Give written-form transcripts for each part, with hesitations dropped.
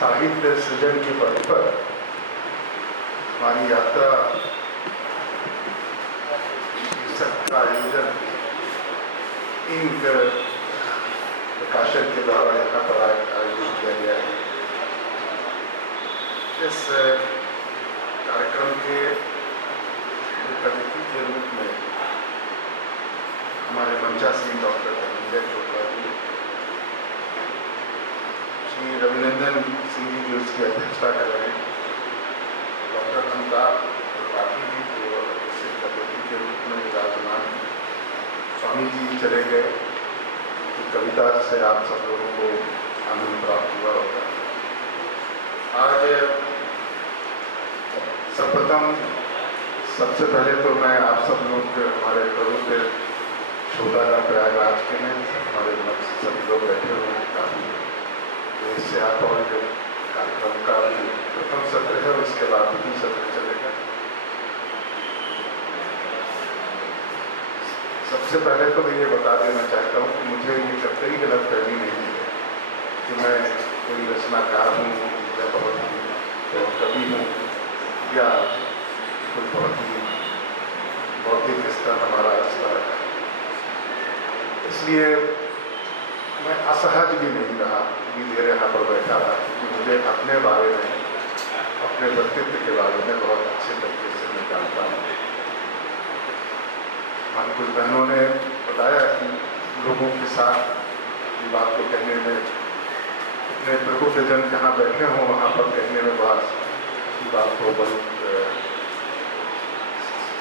साहित्य सृजन के पथ पर हमारी यात्रा शीर्षक का आयोजन इंक प्रकाशन के द्वारा यहाँ पर आयोजित किया गया है। इस कार्यक्रम के अतिथि के रूप में हमारे मंचासीन डॉक्टर धनंजय चोपड़ा जी, श्री रविनंदन सिंह जी जो इसकी अध्यक्षता कर रहे हैं, डॉक्टर अनुराग त्रिपाठी जी जो विशिष्ट अतिथि के रूप में विराजमान, स्वामी जी चले गए, उनकी कविता से आप सब लोगों को आनंद प्राप्त हुआ होगा। आज सर्वप्रथम सबसे पहले तो मैं आप सब लोग हमारे प्रभु के शोधागार प्रयागराज के हैं, हमारे सभी लोग बैठे हुए हैं, काफ़ी देश से आप और कार्यक्रम का प्रथम सत्र है और इसके बाद भी सत्र चलेगा। सबसे पहले तो मैं ये बता देना चाहता हूँ कि मुझे ये कतई गलतफहमी नहीं है कि मैं कोई रचनाकार हूँ या बहुत कवि हूँ या कोई बहुत ही बौद्धिक स्तर हमारा स्तर है। इसलिए मैं असहज भी नहीं रहा कि देर यहाँ पर बैठा रहा, क्योंकि मुझे अपने बारे में, अपने व्यक्तित्व के बारे में बहुत अच्छे तरीके से मैं जानता हूँ। हमारी कुछ बहनों ने बताया कि लोगों के साथ ये बात को कहने में, अपने प्रबुद्धजन जहाँ बैठे हों वहाँ पर कहने में बात को बहुत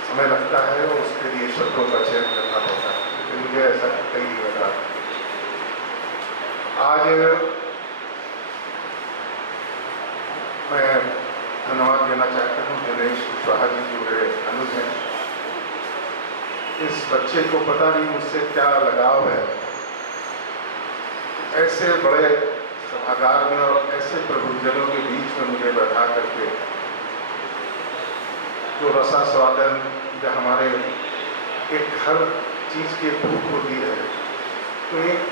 समय लगता है और उसके लिए शब्दों का चयन करना पड़ता है, लेकिन मुझे ऐसा कहीं नहीं लगा। आज मैं धन्यवाद देना चाहता हूँ दिनेश कुशवाहा जी जो मेरे अनुज हैं। इस बच्चे को पता नहीं मुझसे क्या लगाव है, ऐसे बड़े सभागार में और ऐसे प्रबुद्धजनों के बीच में मुझे बैठा करके जो रसास्वादन या हमारे एक हर चीज़ की भूख होती है, तो एक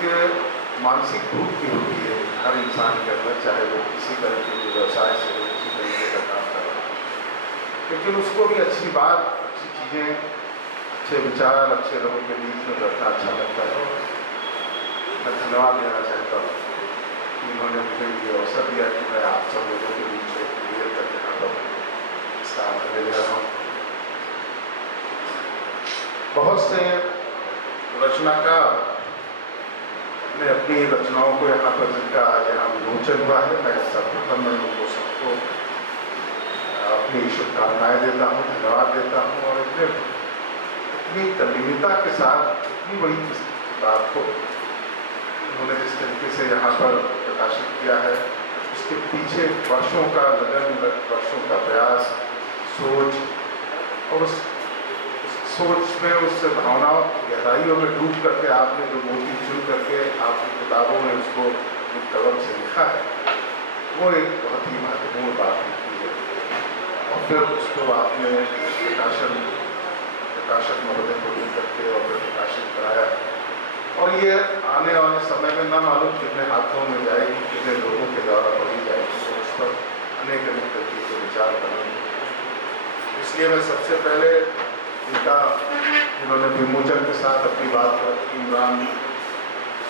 मानसिक भूख भी होती है हर इंसान के अंदर, चाहे वो किसी तरह के व्यवसाय से हो, किसी तरीके का काम कर रहा है, लेकिन उसको भी अच्छी बात, अच्छी चीज़ें, अच्छे विचार, अच्छे लोगों के बीच में बैठना अच्छा लगता है। मैं धन्यवाद देना चाहता हूँ कि उन्होंने मुझे ये अवसर दिया कि मैं आप सब लोगों के बीच में क्लियर करके आता हूँ, इसका आनंद ले रहा हूँ। बहुत से रचनाकार ने अपनी रचनाओं को यहाँ पर जिनका आज यहाँ विमोचन हुआ है, मैं सर्वप्रथम मैं उनको सबको अपनी शुभकामनाएं देता हूँ, धन्यवाद देता हूँ। और इतनी तल्लीनता के साथ इतनी बड़ी किताब को उन्होंने जिस तरीके से यहाँ पर प्रकाशित किया है, उसके पीछे वर्षों का लगन, वर्षों का प्रयास, सोच, और उस सोच में, उस भावनाओं गहराइयों में डूब करके आपने जो मोती चुन करके आपकी किताबों में उसको कलम से लिखा है, वो एक बहुत ही महत्वपूर्ण बात लिखी है। और फिर उसको आपने प्रकाशक महोदय को लिख करके और फिर प्रकाशित कराया, और ये आने वाले समय में ना मालूम कितने हाथों में जाएगी, कितने लोगों के द्वारा पढ़ी जाएगी, तो उस पर अनेक तरीके से विचार करेंगे। इसलिए मैं सबसे पहले इनका, जिन्होंने विमोचन के साथ अपनी बात रखी, इमरान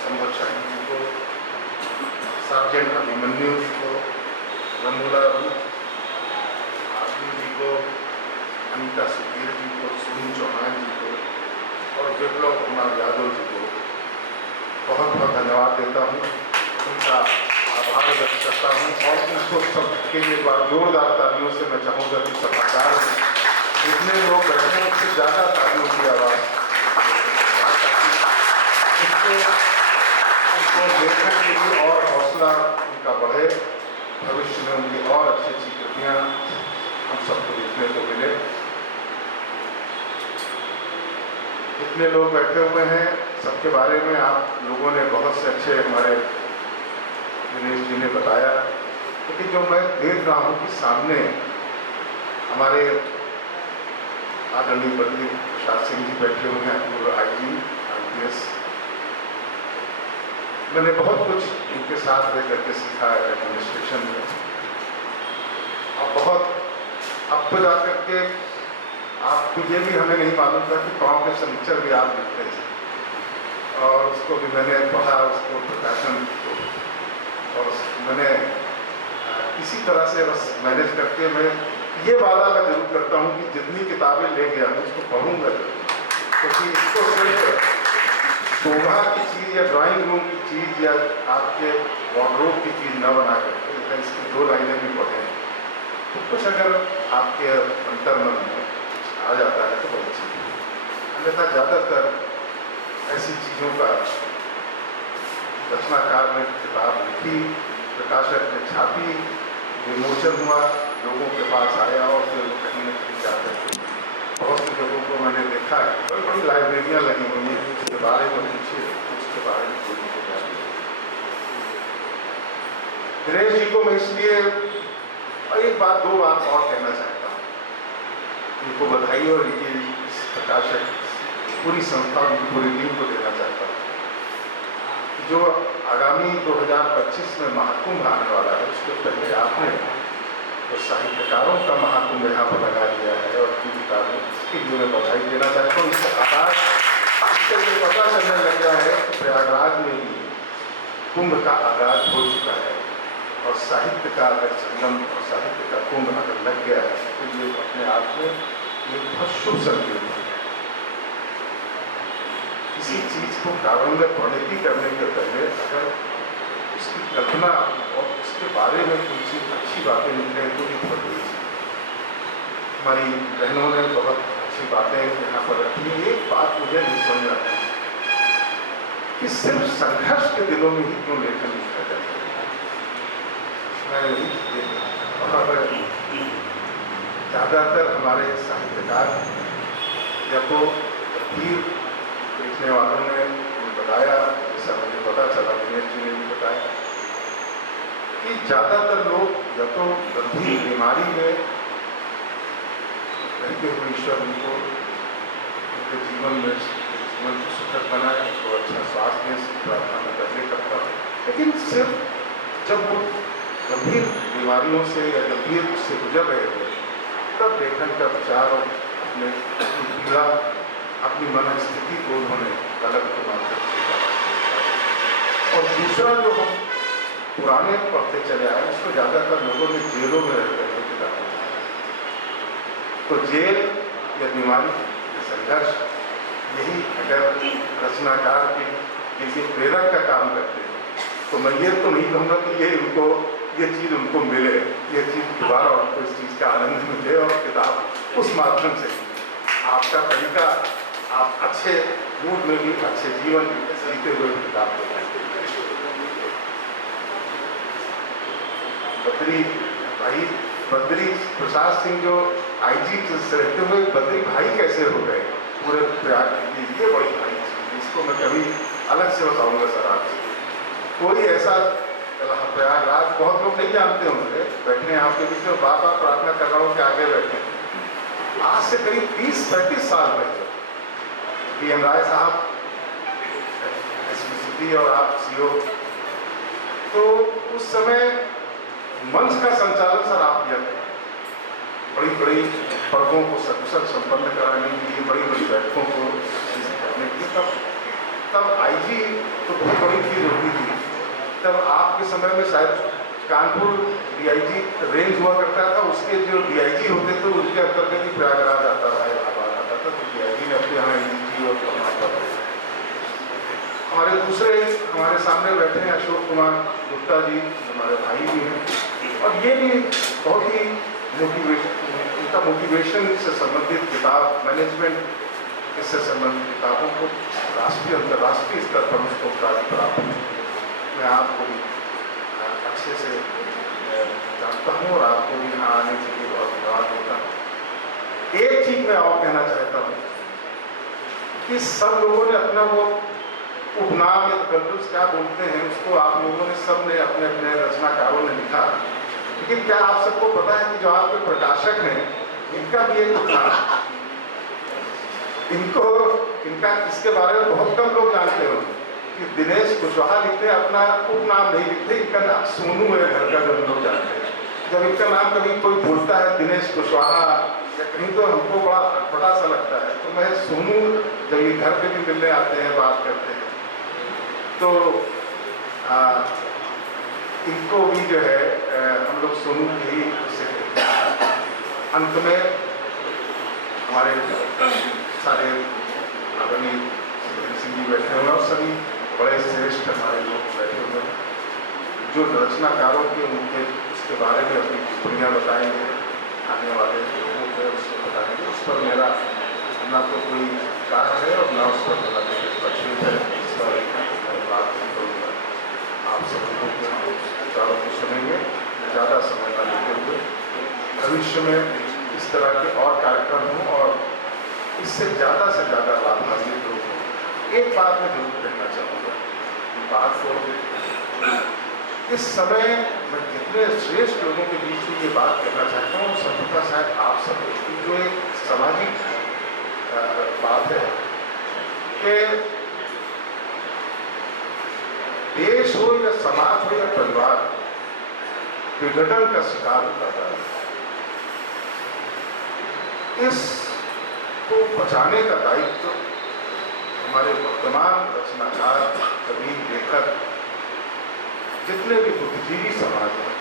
संभक्षाही जी को, सार्जेंट अभिमन्यु जी को, रमूला आदमी जी को, अनीता सुधीर जी को, सुनील चौहान जी को और विप्लव कुमार यादव जी को बहुत बहुत धन्यवाद देता हूँ, उनका आभार व्यक्त करता हूँ। और उनको सबके लिए एक बार जोरदार तालियों से मैं चाहूँगा कि सभागार जितने लोग बैठे हैं उससे ज़्यादा तालियों की आवाज़, उनको लेखन के लिए और हौसला उनका बढ़े, भविष्य में उनकी और अच्छी अच्छी कृतियाँ हम सबको देखने को मिले। इतने लोग बैठे हुए हैं, सबके बारे में आप लोगों ने बहुत से अच्छे, हमारे दिनेश जी ने बताया, लेकिन जो मैं देख रहा हूँ कि सामने हमारे आदरणीय बद्री प्रसाद सिंह जी बैठे हुए हैं, पूर्व IG IPS, मैंने बहुत कुछ इनके साथ रह करके सीखा है एडमिनिस्ट्रेशन में, और बहुत अब तो जा करके आपको ये भी हमें नहीं मालूम था कि पाँव के सनीचर भी आप लिखते हैं, और उसको भी मैंने पढ़ा, उसको प्रकाशन को, और मैंने इसी तरह से बस मैनेज करके मैं ये वादा मैं जरूर करता हूँ कि जितनी किताबें ले गया हूँ उसको पढ़ूंगा जरूर, क्योंकि इसको सिर्फ शोभा की चीज़ या ड्राइंग रूम की चीज़ या आपके वार्डरोब की चीज़ न बना करके अगर इसकी 2 लाइनें भी पढ़ें तो कुछ अगर आपके अंतर्मन में आ जाता है तो बहुत अच्छी है। अन्यथा ज़्यादातर ऐसी चीज़ों का रचनाकार ने किताब लिखी, प्रकाशक ने छापी, विमोचन हुआ, लोगों के पास आया, और फिर कहीं न कहीं जाकर के बहुत सी जगहों को मैंने देखा है, बड़ी बड़ी लाइब्रेरियाँ लगी हुई हैं, उसके बारे में पूछिए, उसके बारे में कोई नहीं जानते। दिनेश जी को मैं इसलिए और एक बात 2 बात और कहना चाहता हूँ, इनको बधाई और ये इस प्रकाशक पूरी संस्था की पूरी टीम को देना चाहता हूँ। जो आगामी 2025 में महाकुंभ आने वाला है, उसके पहले आपने तो साहित्यकारों का महाकुंभ यहाँ पर लगा दिया है, और की किताबें इसके लिए मैं बधाई देना चाहता हूँ। इससे आगाज आजकल ये पता चलने लग गया है कि प्रयागराज में भी कुंभ का आगाज हो चुका है, और साहित्य का अगर संगम और साहित्य का कुंभ अगर लग गया है तो ये अपने आप में एक बहुत शुभ संकेत है। किसी चीज को काव्य में परिणति करने के पहले अगर उसकी कल्पना और उसके बारे में कुछ अच्छी बातें निकले तो ये बहुत बड़ी चीज। हमारी बहनों ने बहुत अच्छी बातें यहाँ पर रखी। एक बात मुझे नहीं समझ आती कि सिर्फ संघर्ष के दिनों में ही क्यों लेखन लिखा जाता है। और ज़्यादातर हमारे साहित्यकार या तो वीर लिखने वालों ने बताया, जैसा मुझे पता चला, दिनेश जी ने भी बताया कि ज़्यादातर लोग या तो गंभीर बीमारी में रहते हुए ईश्वर उनको उनके जीवन को सुखद बनाए, उसको अच्छा स्वास्थ्य दें, इसकी प्रार्थना में करने करता हूँ। लेकिन सिर्फ जब वो गंभीर बीमारियों से या गंभीर उससे गुजर रहे थे तब लेखन का विचार और अपने पीड़ा, अपनी मनस्थिति को उन्होंने गलत के माध्यम से किया। और दूसरा जो हम पुराने पढ़ते चले आए, उसको ज़्यादातर लोगों ने जेलों में रहते हुए किताबें। तो जेल या बीमारी या संघर्ष, यही अगर रचनाकार के किसी प्रेरक का काम करते हैं तो मैं ये तो नहीं कहूँगा कि ये चीज़ उनको मिले, ये चीज़ दोबारा उनको इस चीज़ का आनंद मिले, और किताब उस माध्यम से आपका तरीका, आप अच्छे मूड में भी अच्छे जीवन जीते हुए किताब को बद्री प्रसाद सिंह जो IG से रहते हुए बद्री भाई कैसे हो गए पूरे प्रयाग की, ये बड़ी भाई चीज, इसको मैं कभी अलग से बताऊंगा सर आपसे। कोई ऐसा प्रयागराज बहुत लोग नहीं जानते होंगे, बैठे हैं आपके बीच में, बार बार प्रार्थना कर रहा हूँ कि आगे बैठे। आज से करीब 30-35 साल पहले PM राय साहब SPCD और आप CO, तो उस समय मंच का संचालन सर आप किया था। बड़ी बड़ी पर्वों को सकुशल संपन्न कराने के लिए, बड़ी बड़ी बैठकों को करने के लिए तब IG तो बहुत बड़ी चीज होती थी। तब आपके समय में शायद कानपुर DIG रेंज हुआ करता था, उसके जो DIG होते थे उसके अंतर्गत ही प्रयागराज आता था, इलाहाबाद आता था। तो DIG ने अपने यहाँ ADG और हमारे दूसरे हमारे सामने बैठे हैं अशोक कुमार गुप्ता जी, हमारे भाई भी हैं, और ये भी बहुत ही उनका मोटिवेशन से संबंधित किताब, मैनेजमेंट इससे संबंधित किताबों को राष्ट्रीय अंतर्राष्ट्रीय स्तर पर उसको प्राप्त है। मैं आपको भी अच्छे से जानता हूँ और आपको भी यहाँ आने के लिए बहुत धन्यवाद देता हूँ। एक चीज मैं और कहना चाहता हूँ कि सब लोगों ने अपना वो उपनाम या गल्लुस क्या बोलते हैं उसको आप लोगों ने सब ने अपने अपने रचनाकारों ने लिखा, लेकिन क्या आप सबको पता है कि जो आपके प्रकाशक हैं इनका भी एक उपनाम, इनका इसके बारे में बहुत कम लोग जानते हो कि दिनेश कुशवाहा लिखते, अपना उपनाम नहीं लिखते, इनका नाम सोनू है घर का, जो हम लोग जानते हैं। जब इनका नाम कभी कोई बोलता है दिनेश कुशवाहा या कहीं, तो हमको बड़ा अटपटा सा लगता है। तो मैं सोनू, जब ये घर पे भी मिलने आते हैं, बात करते हैं, तो इनको भी जो है हम लोग सोनू के ही से कहते हैं। अंत में हमारे सारे आदरणीय सिंह जी बैठे हुए और सभी बड़े श्रेष्ठ हमारे लोग बैठे हुए हैं, जो रचनाकारों के उनके उसके बारे में अपनी टिप्पणियाँ बताएंगे, आने वाले लोगों को उसको बताएंगे। उस पर मेरा ना तो कोई कार्य है और ना उस पर मेरा पक्षेप है, इस पर बात नहीं करूँगा। आप सब लोगों के विचारों को सुनेंगे, ज़्यादा समय न लेते हुए। भविष्य में इस तरह के और कार्यक्रम हों और इससे ज़्यादा से ज़्यादा लाभान्वित लोग हों। एक बात मैं जरूर कहना चाहूँगा, बात को इस समय मैं जितने श्रेष्ठ लोगों के बीच में ये बात कहना चाहता हूँ, सबका शायद आप सब जो एक सामाजिक बात है कि देश हो या समाज हो या परिवार विघटन का शिकार होता है। इसको बचाने का दायित्व हमारे वर्तमान रचनाकार, कवि, लेखक, जितने भी बुद्धिजीवी समाज हैं,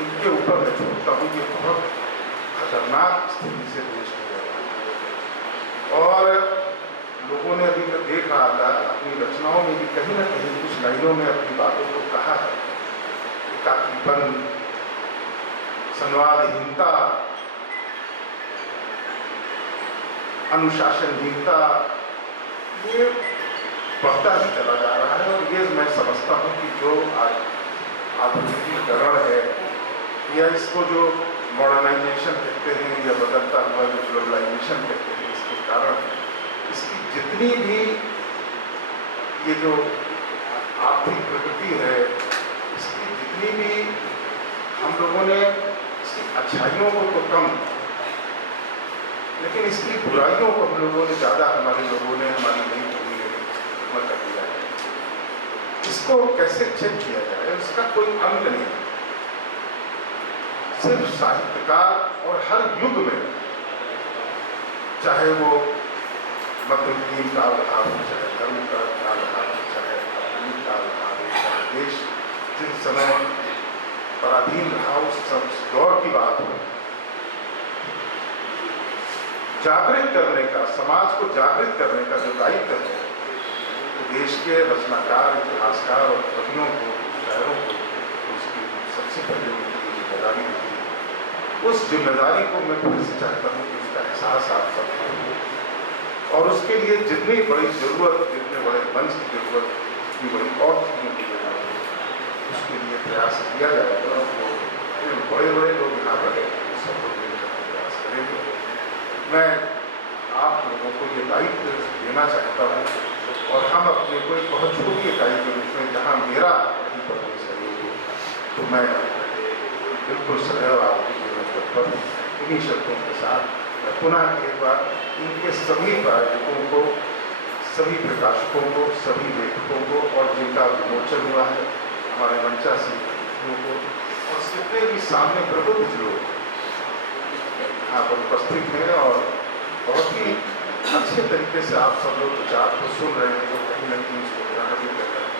इनके ऊपर मैं छोड़ता हूँ। ये बहुत खतरनाक स्थिति से देश हो गया और लोगों ने अभी मैं देख रहा था अपनी रचनाओं में भी कहीं ना कहीं कुछ लाइनों में अपनी बातों को कहा है। एकाकीपन, संवादहीनता, अनुशासनहीनता, ये बढ़ता ही चला जा रहा है। और ये मैं समझता हूँ कि जो आज आधुनिकीकरण है या इसको जो मॉडर्नाइजेशन कहते हैं या बदलता हुआ जो ग्लोबलाइजेशन कहते हैं, इसके कारण इसकी जितनी भी ये जो आर्थिक प्रगति है, इसकी जितनी भी हम लोगों ने इसकी अच्छाइयों को तो कम, लेकिन इसकी बुराइयों को हम लोगों ने ज़्यादा, हमारे लोगों ने, हमारी नई पीढ़ी ने कर दिया है। इसको कैसे चेक किया जाए, इसका कोई अंत नहीं। सिर्फ साहित्यकार और हर युग में, चाहे वो मध्ययुगीन काल रहा हो, चाहे धर्म का काल रहा हो, चाहे आधुनिक काल रहा हो, चाहे देश जिन समय पराधीन रहा, उस सब दौर की बात हो, जागृत करने का, समाज को जागृत करने का जो दायित्व है, तो देश के रचनाकार, इतिहासकार और कवियों को, शायरों को उसकी सबसे पहले उनकी जिम्मेदारी होती है। उस जिम्मेदारी को मैं फिर से चाहता हूँ कि उसका एहसास आप सबको हो और उसके लिए जितनी बड़ी जरूरत, जितने बड़े मंच की जरूरत, जितनी बड़ी और चीज़ों की जरूरत है, उसके लिए प्रयास किया जाएगा। और बड़े बड़े लोग यहाँ पर सब लोग मिलकर प्रयास करेंगे। मैं आप लोगों को ये दायित्व देना चाहता हूँ और हम अपने को एक बहुत छोटी इकाई के रूप में, जहाँ मेरा कहीं पर कोई सहयोग हो, तो मैं बिल्कुल सदैव आपकी जीवन पर इन्हीं शब्दों के साथ मैं पुनः एक बार इनके सभी प्रायोजकों को, सभी प्रकाशकों को, सभी लेखकों को और जिनका विमोचन हुआ है, हमारे मंचासी को और जितने भी सामने प्रबुद्ध लोग यहाँ पर उपस्थित हैं और बहुत ही अच्छे तरीके से आप सब लोग विचार को सुन रहे हैं, तो कहीं न कहीं उसको ग्रहण भी कर रहे हैं।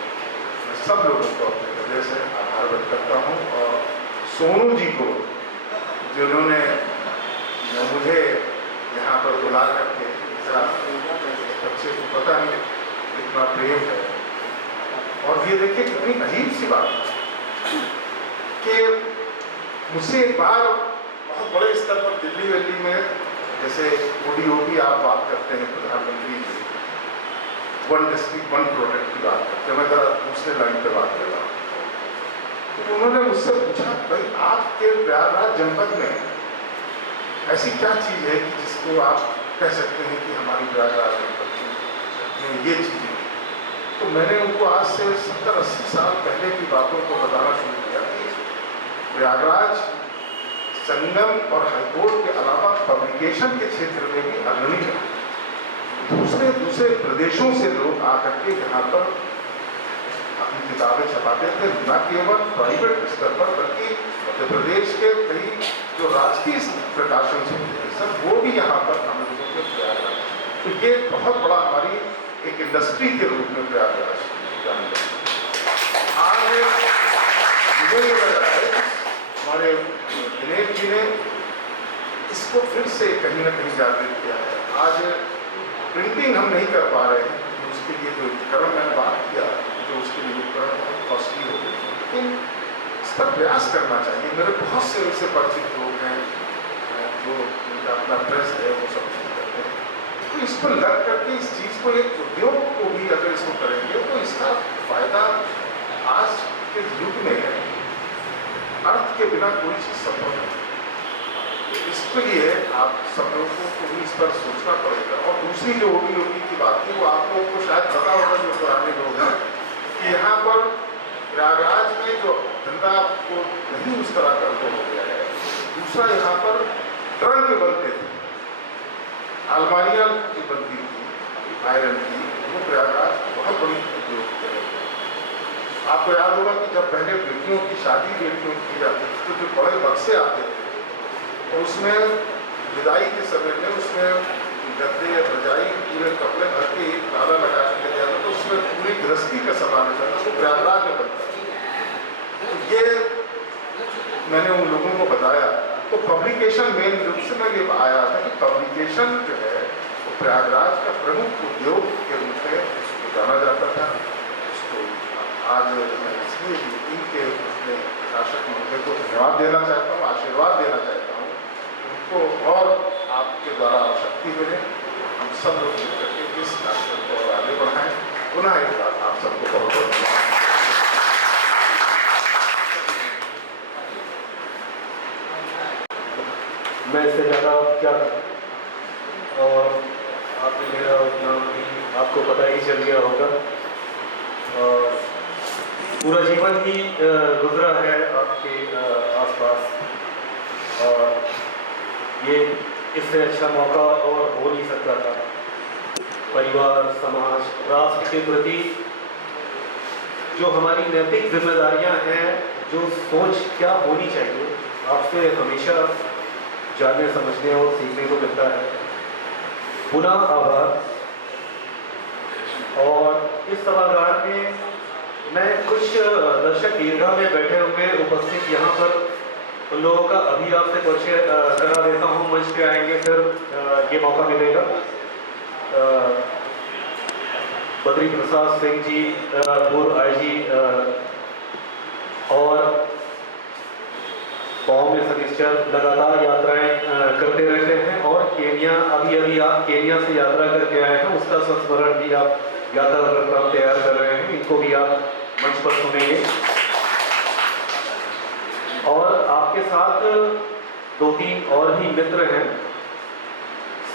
मैं सब लोगों को अपने हृदय से आभार व्यक्त करता हूँ और सोनू जी को, जिन्होंने मुझे यहाँ पर बुला करके, बच्चे को पता नहीं कितना प्रेम है। और ये देखिए कितनी अजीब सी बात है कि मुझसे एक बार बहुत बड़े स्तर पर दिल्ली में, जैसे ODOP आप बात करते हैं, प्रधानमंत्री जी वन डिस्ट्रिक्ट वन प्रोडक्ट की बात करते हैं, मैं जरा दूसरे लाइन पे बात कर रहा हूँ, तो उन्होंने मुझसे पूछा, भाई आपके प्रयागराज जनपद में ऐसी क्या चीज़ है कि जिसको आप कह सकते हैं कि हमारी प्रयागराज जनपद में ये चीज़ है। तो मैंने उनको आज से 70-80 साल पहले की बातों को बताना शुरू किया कि प्रयागराज संगम और हाईकोर्ट के अलावा पब्लिकेशन के क्षेत्र में भी अग्रणी है। दूसरे प्रदेशों से लोग आकर के यहाँ पर किताबें छपाते थे, न केवल प्राइवेट स्तर पर बल्कि मध्य प्रदेश के कई जो राजकीय प्रकाशन थे सर, वो भी यहाँ पर हम लोगों के प्रयागराज, तो ये बहुत बड़ा हमारी एक इंडस्ट्री के रूप में प्रयागराज जाना जाता है। आज मुझे ये लग रहा है हमारे दिनेश जी ने इसको फिर से कहीं ना कहीं जागृत किया है। आज प्रिंटिंग हम नहीं कर पा रहे हैं, उसके लिए जो उपकरण मैंने बात किया, जो उसके लिए उपकरण बहुत कॉस्टली हो गए, लेकिन इस पर प्रयास करना चाहिए। मेरे बहुत से ऐसे परिचित लोग हैं जो उनका अपना प्रेस है, वो सब चीज़ करते हैं, तो इस पर लग करके इस चीज़ को एक उद्योग को भी अगर इसको करेंगे तो इसका फायदा आज के युग में है। अर्थ के बिना कोई चीज़ संभव नहीं। इसके लिए आप सब लोगों को भी इस पर सोचना पड़ेगा। और दूसरी जो होगी की बात थी, वो आप लोगों को शायद पता होगा, जो पुराने लोग हैं, कि यहाँ पर प्रयागराज में जो धंधा को नहीं उस तरह का हो गया है। दूसरा, यहाँ पर ट्रंक बनते थे, अलमारियाँ जो बनती थी आयरन की, वो प्रयागराज बहुत बड़ी उद्योग थे। आपको याद होगा कि जब पहले बेटियों की शादी बेटियों की जाती थी तो जो बड़े बक्से आते थे, और उसमें विदाई के समय में उसमें गद्दे या रजाई पूरे कपड़े भर के एक ताला लगा के ले जाता, तो उसमें पूरी गृहस्थी का सामान जाता, तो प्रयागराज में बनता। तो ये मैंने उन लोगों को बताया, तो पब्लिकेशन मेन रूप से मैं ये आया था कि पब्लिकेशन जो है वो प्रयागराज का प्रमुख उद्योग के रूप में जाना जाता था। उसको आज मैं इसलिए यूपी के शासक महोदय को धन्यवाद देना चाहता हूँ, आशीर्वाद देना चाहता हूँ उनको, और आपके द्वारा शक्ति मिले, हम सब लोग मिलकर के इस राष्ट्र को और आगे बढ़ाएं। पुनः एक बार आप सबको बहुत बहुत धन्यवाद। मैं इससे ज़्यादा क्या करूँ, और आपने मेरा उतना आपको पता ही चल गया होगा, और पूरा जीवन ही गुजरा है आपके आसपास, और ये इससे अच्छा मौका और हो नहीं सकता था। परिवार, समाज, राष्ट्र के प्रति जो हमारी नैतिक जिम्मेदारियां हैं, जो सोच क्या होनी चाहिए, आपसे हमेशा जानने, समझने और सीखने को मिलता है। पुनः आभार। और इस सभागार में मैं कुछ दर्शक दीर्घा में बैठे हुए उपस्थित यहाँ पर उन लोगों का अभी आपसे परिचय करा देता हूँ। मंच पे आएंगे फिर ये मौका मिलेगा। बद्री प्रसाद सिंह जी, पूर्व आईजी और कौम में सनिश्चर लगातार यात्राएं करते रहते हैं, और केन्या अभी आप केन्या से यात्रा करके आए हैं, उसका संस्मरण भी आप यात्रा कार्यक्रम तैयार कर रहे हैं, इनको भी आप मंच पर सुनेंगे। और आपके साथ 2-3 और भी मित्र हैं।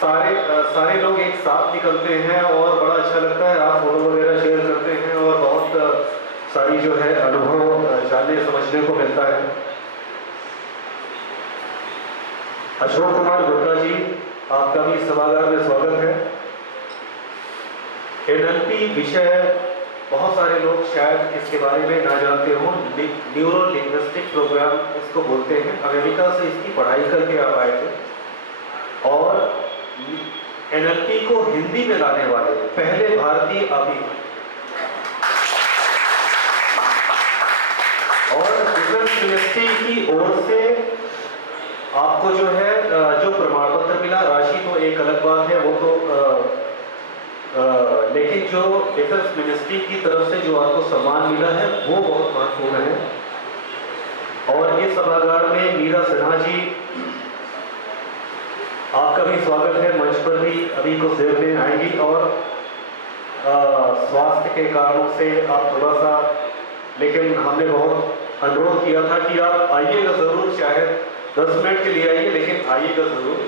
सारे लोग एक साथ निकलते हैं और बड़ा अच्छा लगता है। आप फोटो वगैरह शेयर करते हैं और बहुत सारी जो है अनुभव जानने समझने को मिलता है। अशोक कुमार गुप्ता जी, आपका भी सभागार में स्वागत है। NLP विषय बहुत सारे लोग शायद इसके बारे में ना जानते हो, न्यूरो लिंग्विस्टिक प्रोग्राम इसको बोलते हैं। अमेरिका से इसकी पढ़ाई करके आप आए थे, और NLP को हिंदी में लाने वाले पहले भारतीय अभी, और बिजनेस यूनिवर्सिटी की ओर से आपको जो है जो प्रमाण पत्र मिला, राशि तो एक अलग बात है, वो तो लेकिन जो डिफेंस मिनिस्ट्री की तरफ से जो आपको सम्मान मिला है वो बहुत महत्वपूर्ण है। और इस सभागार में मीरा सिन्हा जी, आपका भी स्वागत है। मंच पर भी अभी कुछ देर में आएंगी, और स्वास्थ्य के कारणों से आप थोड़ा सा, लेकिन हमने बहुत अनुरोध किया था कि आप आइएगा ज़रूर, चाहे 10 मिनट के लिए आइए, लेकिन आइएगा ज़रूर।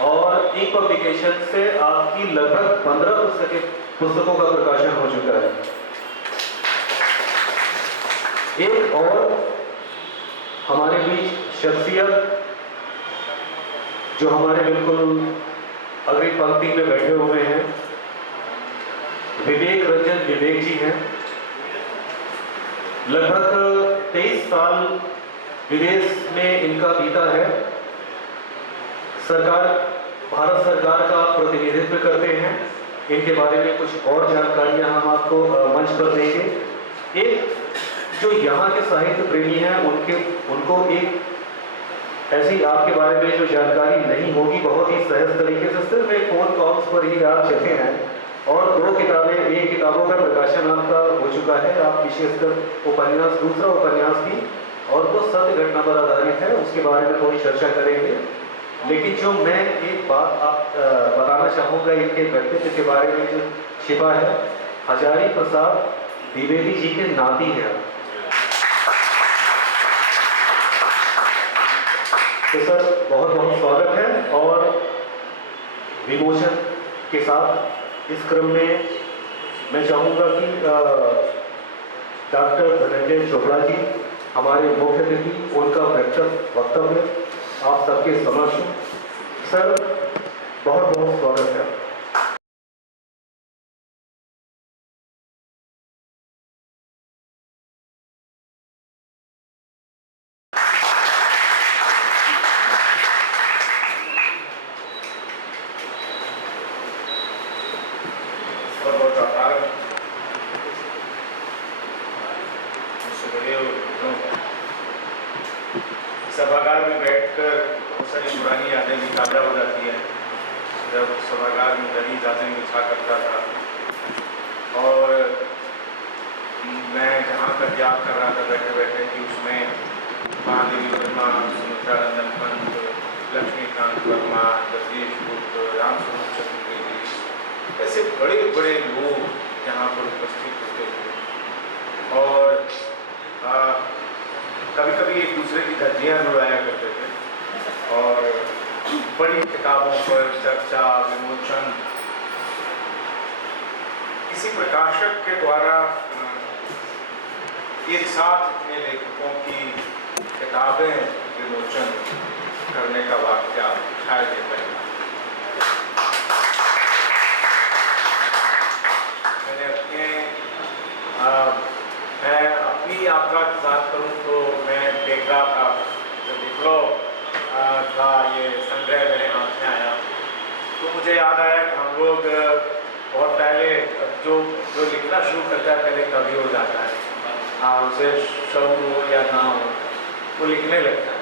और ई पब्लिकेशन से आपकी लगभग 15 पुस्तकों का प्रकाशन हो चुका है। एक और हमारे बीच शख्सियत जो हमारे बिल्कुल अगली पंक्ति में बैठे हुए हैं, विवेक रंजन विवेक जी हैं। लगभग 23 साल विदेश में इनका बीता है। भारत सरकार का प्रतिनिधित्व करते हैं। इनके बारे में कुछ और जानकारियां हम आपको मंच पर देंगे। एक जो यहाँ के साहित्य प्रेमी हैं उनको एक ऐसी आपके बारे में जो जानकारी नहीं होगी, बहुत ही सहज तरीके से सिर्फ एक फोन कॉल्स पर ही आप चले हैं और 2 किताबों का प्रकाशन आपका हो चुका है। आप विशेषकर उपन्यास, दूसरा उपन्यास भी, और वो सत्य घटना पर आधारित है, उसके बारे में थोड़ी चर्चा करेंगे। लेकिन जो मैं एक बात आप बताना चाहूँगा इनके व्यक्तित्व के बारे में जो छिपा है, हजारी प्रसाद द्विवेदी जी के नाती हैं। तो सर बहुत बहुत स्वागत है। और विमोचन के साथ इस क्रम में मैं चाहूँगा कि डॉक्टर धनंजय चोपड़ा जी हमारे मुख्य अतिथि, उनका वक्तव्य आप सबके समक्ष। सर बहुत बहुत स्वागत है। बहुत आभार। सभागार में बैठकर बहुत सारी पुरानी यादें भी ताज़ा हो जाती हैं। जब सभागार में दही जाते बिछा करता था और मैं जहाँ तक याद कर रहा था बैठे बैठे कि उसमें महादेवी वर्मा, सुमित्रा रंजन पंत, लक्ष्मीकांत वर्मा, जगदीश गुप्त, रामस्वरूप चतुर्वेदी, ऐसे बड़े बड़े लोग यहाँ पर उपस्थित होते थे और कभी कभी एक दूसरे की धज्जियाँ उड़ाया करते थे और बड़ी किताबों पर चर्चा, विमोचन, किसी प्रकाशक के द्वारा एक साथ इतने लेखकों की किताबें विमोचन करने का वाक़या शायद ये पहला। मैं अपनी यात्रा की बात करूँ तो मैं टेकरा का जो विप्लव का ये संग्रह मेरे हाथ में आया तो मुझे याद आया कि हम लोग बहुत पहले जो लिखना शुरू करता है पहले कवि हो जाता है, उसे शौक हो या ना हो वो लिखने लगता है।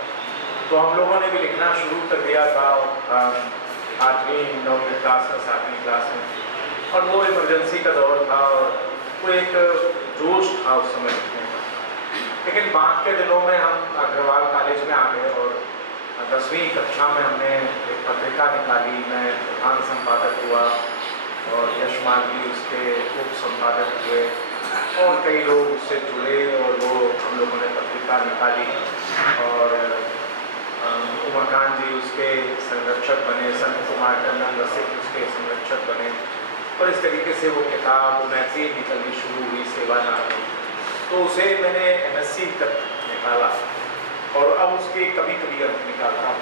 तो हम लोगों ने भी लिखना शुरू कर दिया था 8वीं 9वीं क्लास में, 7वीं क्लास में, और वो इमरजेंसी का दौर था और वो एक जोश था उस समय लिखने का। लेकिन बाद के दिनों में हम अग्रवाल कॉलेज में आ गए और 10वीं कक्षा में हमने एक पत्रिका निकाली। मैं प्रधान संपादक हुआ और यश मालवी उसके उप संपादक हुए और कई लोग उससे जुड़े और वो हम लोगों ने पत्रिका निकाली और उमाकांत जी उसके संरक्षक बने, संत कुमार टंडन रसिक उसके संरक्षक बने और इस तरीके से वो किताब मैगजीन निकलनी शुरू हुई सेवा नाम में। तो उसे मैंने MSc तक निकाला और अब उसके कभी कभी अंक निकालता हूँ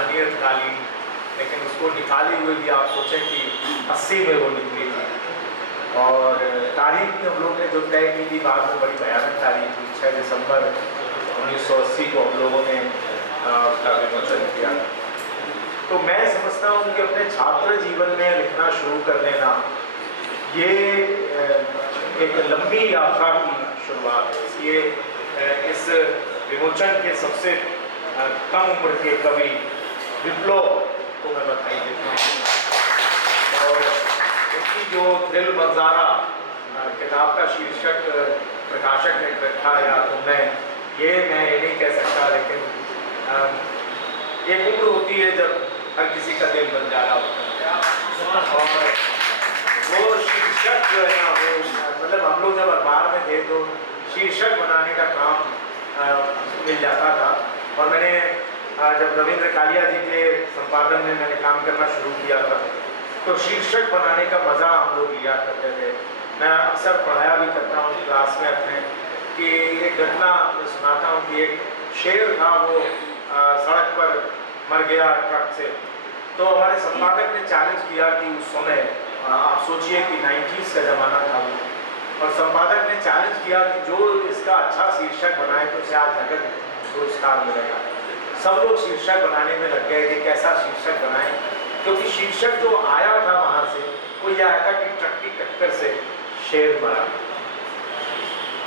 अनियतकालीन, लेकिन उसको निकाले हुए भी आप सोचें कि 80 में वो निकली थी और तारीख भी हम लोग ने जो तय की थी बाद में बड़ी भयानक तारीख थी, 6 दिसंबर 1980 को हम लोगों ने उसका विमोचन किया। तो मैं समझता हूँ कि अपने छात्र जीवन में लिखना शुरू कर देना ये एक लंबी यात्रा की शुरुआत है। इसलिए इस विमोचन के सबसे कम उम्र के कवि विप्लव को मैं बधाई देता हूँ और उनकी जो दिल बंजारा किताब का शीर्षक प्रकाशक ने रखा या तो मैं ये नहीं कह सकता, लेकिन एक उम्र होती है जब हर किसी का दिल बन जा रहा होता है और वो शीर्षक जो है ना वो मतलब हम लोग जब अखबार में थे तो शीर्षक बनाने का काम मिल जाता था और मैंने जब रविंद्र कालिया जी के संपादन में मैंने काम करना शुरू किया था तो शीर्षक बनाने का मज़ा हम लोग लिया करते थे। मैं अक्सर पढ़ाया भी करता हूँ क्लास में अपने कि एक घटना मैं सुनाता हूँ कि एक शेर था वो सड़क पर मर गया ट्रक से। तो हमारे संपादक ने चैलेंज किया कि उस समय आप सोचिए कि 90s का ज़माना था वो, और संपादक ने चैलेंज किया कि जो इसका अच्छा शीर्षक बनाए तो उसे आज नगद पुरस्कार मिलेगा। सब लोग शीर्षक बनाने में लग गए कि कैसा शीर्षक बनाएं, क्योंकि शीर्षक जो आया था वहां से वो ये आया था कि ट्रक की टक्कर से शेर मरा।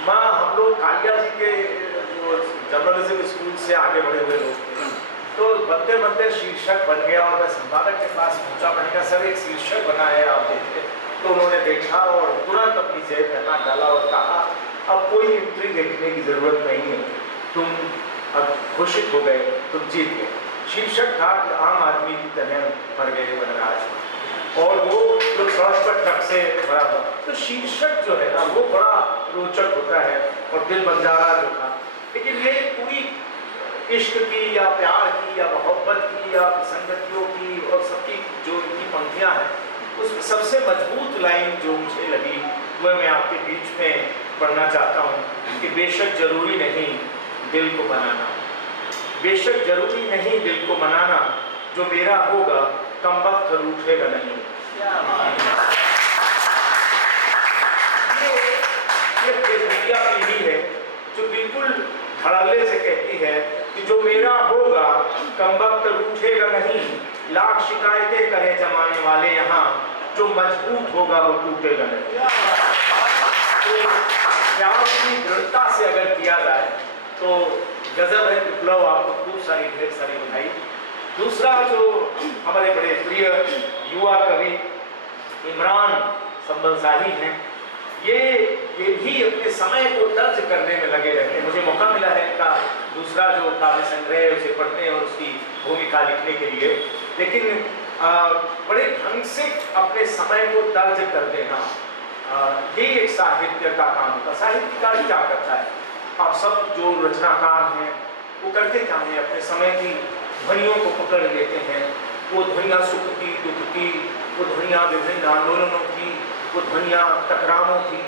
माँ हम लोग कालिया जी के जो जर्नलिज्म स्कूल से आगे बढ़े हुए लोग थे, तो बनते बनते शीर्षक बन गया और मैं संपादक के पास पहुंचा। मैंने कहा सर एक शीर्षक बना है आप देखिए। तो उन्होंने देखा और तुरंत अपनी जेब में हाथ डाला और कहा अब कोई एंट्री देखने की जरूरत नहीं है, तुम अब घोषित हो गए, तुम जीत गए। शीर्षक था कि आम आदमी की तरह मर गए वनराज, और वो जो सड़क पर ट्रक से भरा हुआ। तो शीर्षक जो है ना वो बड़ा रोचक होता है और दिल बंजारा जो था। लेकिन ये पूरी इश्क की या प्यार की या मोहब्बत की या संगतियों की और सबकी जो इनकी पंक्तियां हैं, उसमें सबसे मजबूत लाइन जो मुझे लगी वह मैं आपके बीच में पढ़ना चाहता हूँ कि बेशक जरूरी नहीं दिल को मनाना, बेशक जरूरी नहीं दिल को मनाना, जो मेरा होगा कमबख्त रूठेगा नहीं। ये बेहुदिया पीढ़ी है जो बिल्कुल धड़ल्ले से कहती है कि जो मेरा होगा कमबख्त रूठेगा नहीं, लाख शिकायतें करे जमाने वाले यहाँ, जो मजबूत होगा वो टूटेगा नहीं। तो प्यार की दृढ़ता से अगर किया जाए तो गजब है। विप्लव आपको खूब सारी ढेर सारी बधाई। दूसरा जो हमारे बड़े प्रिय युवा कवि इमरान संबलशाही हैं, ये भी अपने समय को दर्ज करने में लगे रहते हैं। मुझे मौका मिला है इनका दूसरा जो काव्य संग्रह उसे पढ़ने और उसकी भूमिका लिखने के लिए, लेकिन बड़े ढंग से अपने समय को दर्ज कर देना ये एक साहित्य का काम होता है। साहित्यकार क्या करता है, आप सब जो रचनाकार हैं वो करते क्या हैं, अपने समय की ध्वनियों को पकड़ लेते हैं। वो ध्वनियाँ सुख की, दुख की, वो ध्वनियाँ विभिन्न आंदोलनों की, वो ध्वनियाँ टकरावों की,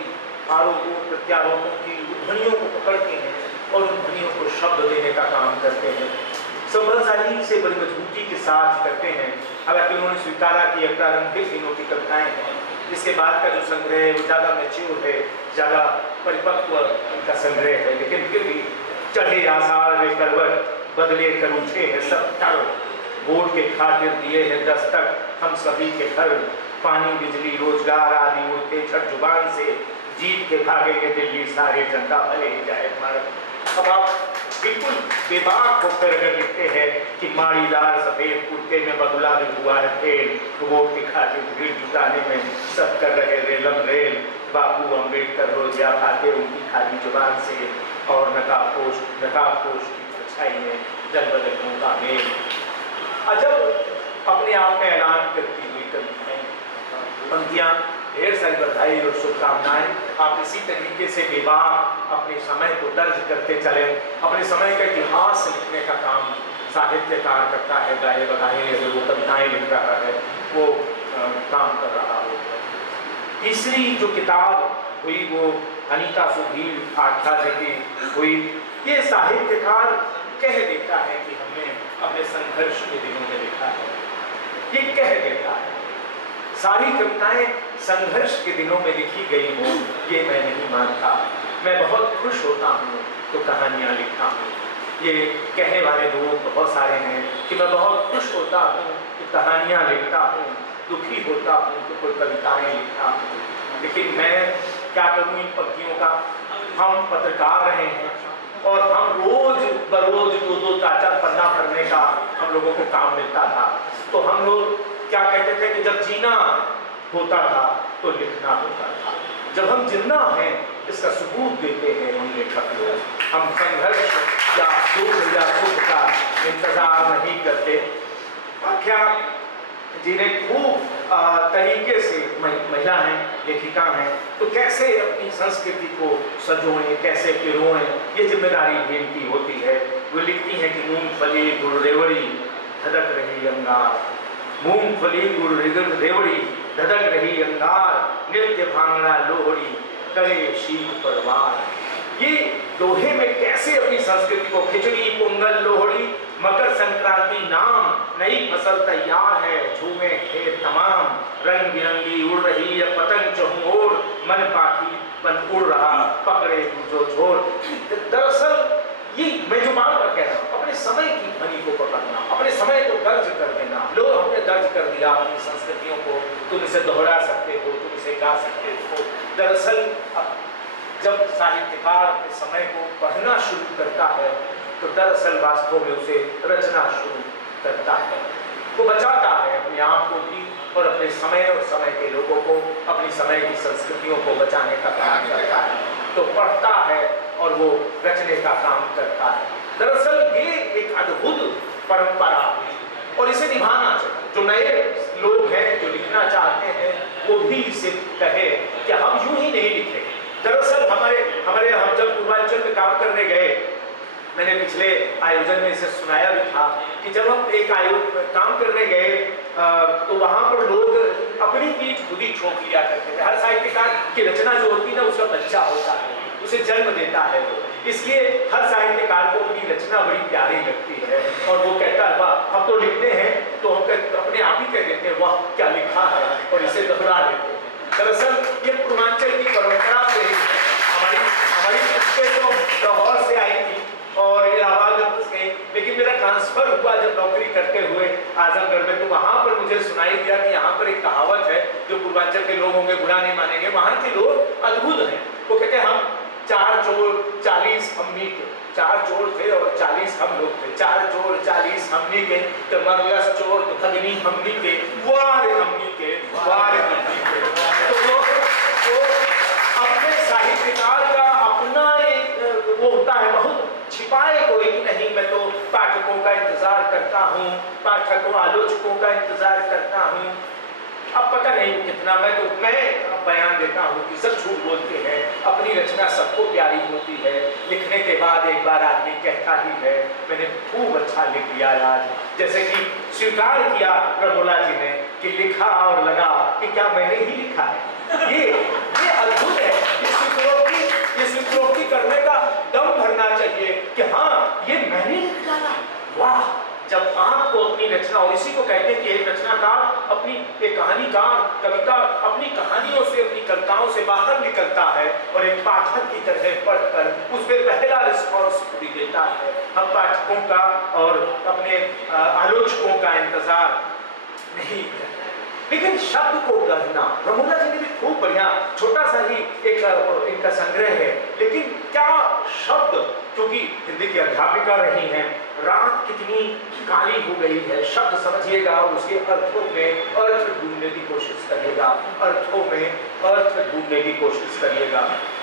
आरोपों प्रत्यारोपों की, वो ध्वनियों को पकड़ते हैं और उन ध्वनियों को शब्द देने का काम करते हैं। संबलशाही से बड़ी मजबूती के साथ करते हैं। हालांकि उन्होंने स्वीकारा कि प्रारंभिक दिनों की कविताएं हैं, इसके बाद का जो संग्रह है वो ज़्यादा मैच्योर है, ज़्यादा परिपक्व का संग्रह है, लेकिन फिर भी चढ़े आषाढ़ में करवट, बदले कर उठे हैं सब तर, वोट के खातिर दिए हैं दस्तक हम सभी के घर, पानी बिजली रोजगार आदि उड़ते छठ जुबान से, जीत के भागेंगे दिल्ली सारे, जनता भले ही जाए मर। अब आप बिल्कुल बेबाक होकर अगर लिखते हैं कि माड़ीदार सफेद कुर्ते में बदला भी हुआ है फेल, वोट की खातिर भीड़ जुटाने में सब कर रहे रेलम रेल, बापू अम्बेडकर रोजिया भागे उनकी खाली जुबान से, और नकाबपोश की परछाई में जल बदलों का मेल। अजब अपने आप में ऐलान करती हुई कविताएं, पंक्तियां, ढेर सारी बधाई और शुभकामनाएं। आप इसी तरीके से बेबाक अपने समय को दर्ज करते चले। अपने समय का इतिहास लिखने का काम साहित्यकार करता है, गाए बगाए अगर वो कविताएं लिख रहा है वो काम कर रहा हो। तीसरी जो किताब हुई वो अनीता सुधीर आख्यान की हुई। ये साहित्यकार कह देता है कि हमने अपने संघर्ष के दिनों में लिखा है, ये कह देता है। सारी कविताएं संघर्ष के दिनों में लिखी गई हो ये मैं नहीं मानता। मैं बहुत खुश होता हूँ तो कहानियाँ लिखता हूँ। ये कहने वाले लोग बहुत सारे हैं कि मैं बहुत खुश होता हूँ तो कहानियाँ लिखता हूँ, दुखी होता हूँ तो कोई कविताएं लिखता हूँ। लेकिन मैं क्या करूँ इन पंक्तियों का। हम पत्रकार रहे हैं और हम रोज बरोज दो चार पन्ना भरने का हम लोगों को काम मिलता था। तो हम लोग क्या कहते थे कि जब जीना होता था तो लिखना होता था। जब हम जिंदा हैं इसका सबूत देते हैं हम लेखक लोग। हम संघर्ष या दुख या सुख का इंतजार नहीं करते। क्या जिन्हें खूब तरीके से महिला हैं, लेखिका हैं, तो कैसे अपनी संस्कृति को सजोएं, कैसे पिरोएं, ये जिम्मेदारी भी इनकी होती है। वो लिखती हैं कि मूंगफली गुड़ रेवड़ी धधक रही अंगार, मूंगफली गुड़ रेवड़ी धधक रही अंगार, नृत्य भांगड़ा लोहड़ी करे शीत परवार। ये दोहे में कैसे अपनी संस्कृति को, खिचड़ी पोंगल लोहड़ी मकर संक्रांति नाम, नई फसल तैयार है झूमे खेत तमाम, रंग बिरंगी उड़ रही है पतंग चहुओर, मन पाखी मन उड़ रहा पकड़े जो छोड़। दरअसल ये मैं जो बात पर कह रहा हूँ, अपने समय की ध्वनि को पकड़ना, अपने समय को दर्ज कर देना। लोग हमने दर्ज कर दिया अपनी संस्कृतियों को, तुम इसे दोहरा सकते हो, तुम इसे गा सकते हो। दरअसल अब जब साहित्यकार अपने समय को पढ़ना शुरू करता है तो दरअसल वास्तव में उसे रचना शुरू करता है। वो बचाता है अपने आप को भी और अपने समय और समय के लोगों को, अपनी समय की संस्कृतियों को बचाने का काम करता है। तो पढ़ता है और वो रचने का काम करता है। दरअसल ये एक अद्भुत परंपरा और इसे निभाना चाहिए। जो नए लोग हैं जो लिखना चाहते हैं वो भी इसे कहे कि हम यूं ही नहीं लिखे। दरअसल हम जब पूर्वांचल में काम करने गए, मैंने पिछले आयोजन में इसे सुनाया भी था कि जब हम एक काम करने गए तो वहां पर लोग अपनी पीठ खुद ही ठोक लिया करते थे। हर साहित्यकार की रचना जो होती है ना उसका बच्चा होता है, उसे जन्म देता है वो, इसलिए हर साहित्यकार को अपनी रचना बड़ी प्यारी लगती है और वो कहता है वाह हम तो लिखते हैं तो हम अपने आप ही कह देते हैं वाह क्या लिखा है और इसे दोहरा लेते हैं। दरअसल ये पूर्वांचल की परंपरा से ही हमारी तो लाहौर से आई थी और इलाहाबाद में घुस गई, लेकिन मेरा ट्रांसफर हुआ जब नौकरी करते हुए आजमगढ़ में, तो वहां पर मुझे सुनाई दिया कि यहाँ पर एक कहावत है, जो पूर्वांचल के लोग होंगे बुरा नहीं मानेंगे, वहां के लोग अद्भुत हैं। वो कहते हैं हम 4 चोर 40 हमनी के, 4 चोर थे और 40 हम लोग थे, 4 चोर 40 हमनी के, तो मरलस चोर तो ठगनी हमनी के, वार हमनी के, वार हमनी के। तो अपने साहित्यकार का अपना एक वो होता है, बहुत छिपाए कोई नहीं। मैं तो पाठकों का इंतजार करता हूँ, पाठकों आलोचकों का इंतजार करता हूँ। अब पता नहीं कितना मैं बयान देता हूँ कि सब झूठ बोलते हैं, अपनी रचना सबको प्यारी होती है, लिखने के बाद एक बार आदमी कहता ही है मैंने खूब अच्छा लिख दिया आज, जैसे कि स्वीकार किया रमोला जी ने कि लिखा और लगा कि क्या मैंने ही लिखा है। ये अद्भुत है। ये स्वीकृति करने का दम भरना चाहिए कि हाँ ये मैंने लिख डाला। वाह, जब आपको अपनी रचना, और इसी को कहते हैं कि एक रचनाकार अपनी एक कहानीकार कविता अपनी कहानियों से अपनी कविताओं से बाहर निकलता है और एक पाठक की तरह पढ़कर उस पर पहला रिस्पॉन्स भी देता है। हम पाठकों का और अपने आलोचकों का इंतजार नहीं करते, लेकिन शब्द को गढ़ना, रमोला जी ने भी खूब बढ़िया छोटा सा ही एक इनका संग्रह है, लेकिन क्या शब्द, क्योंकि हिंदी की अध्यापिका रही हैं, रात कितनी काली हो गई है, शब्द समझिएगा और उसके अर्थों में अर्थ ढूंढने की कोशिश करिएगा, अर्थों में अर्थ ढूंढने की कोशिश करिएगा।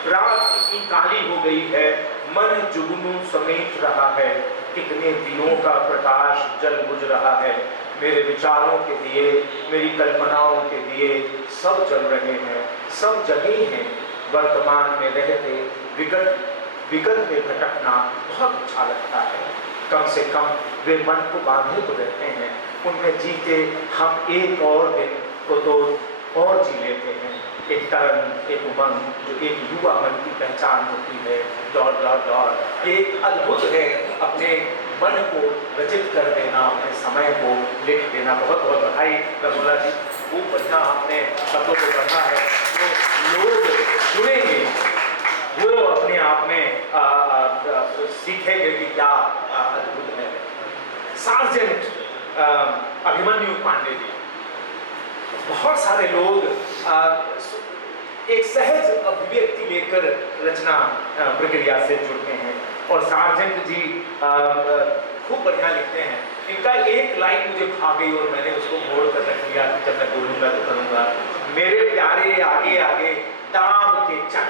रात कितनी काली हो गई है, मन जुगनू समेट रहा है, कितने दिनों का प्रकाश जल बुझ रहा है, मेरे विचारों के दिए, मेरी कल्पनाओं के दिए सब जल रहे हैं, सब जगे हैं। वर्तमान में रहते विगत में भटकना बहुत अच्छा लगता है। कम से कम वे मन को बांधे तो रहते हैं, उनमें जीते हम एक और दिन को तो और जी लेते हैं। एक तरन, एक उमंग, जो एक युवा मन की पहचान होती है, दौड़ दौड़ दौड़, ये अद्भुत है। अपने मन को रचित कर देना, अपने समय को लिख देना। बहुत बहुत बधाई रमोला जी, वो बढ़िया आपने शब्दों को पढ़ा है, तो लोग सुनेंगे, वो अपने आप में सीखेंगे कि क्या अद्भुत है। सार्जेंट अभिमन्यु पांडे जी, बहुत सारे लोग एक सहज अभिव्यक्ति लेकर रचना प्रक्रिया से जुड़ते हैं और सार्जेंट जी खूब बढ़िया लिखते हैं। इनका एक लाइन मुझे खा गई और मैंने उसको मोड़ कर रख लिया, जब मैं बोलूंगा तो करूंगा, मेरे प्यारे आगे आगे दाब के चल।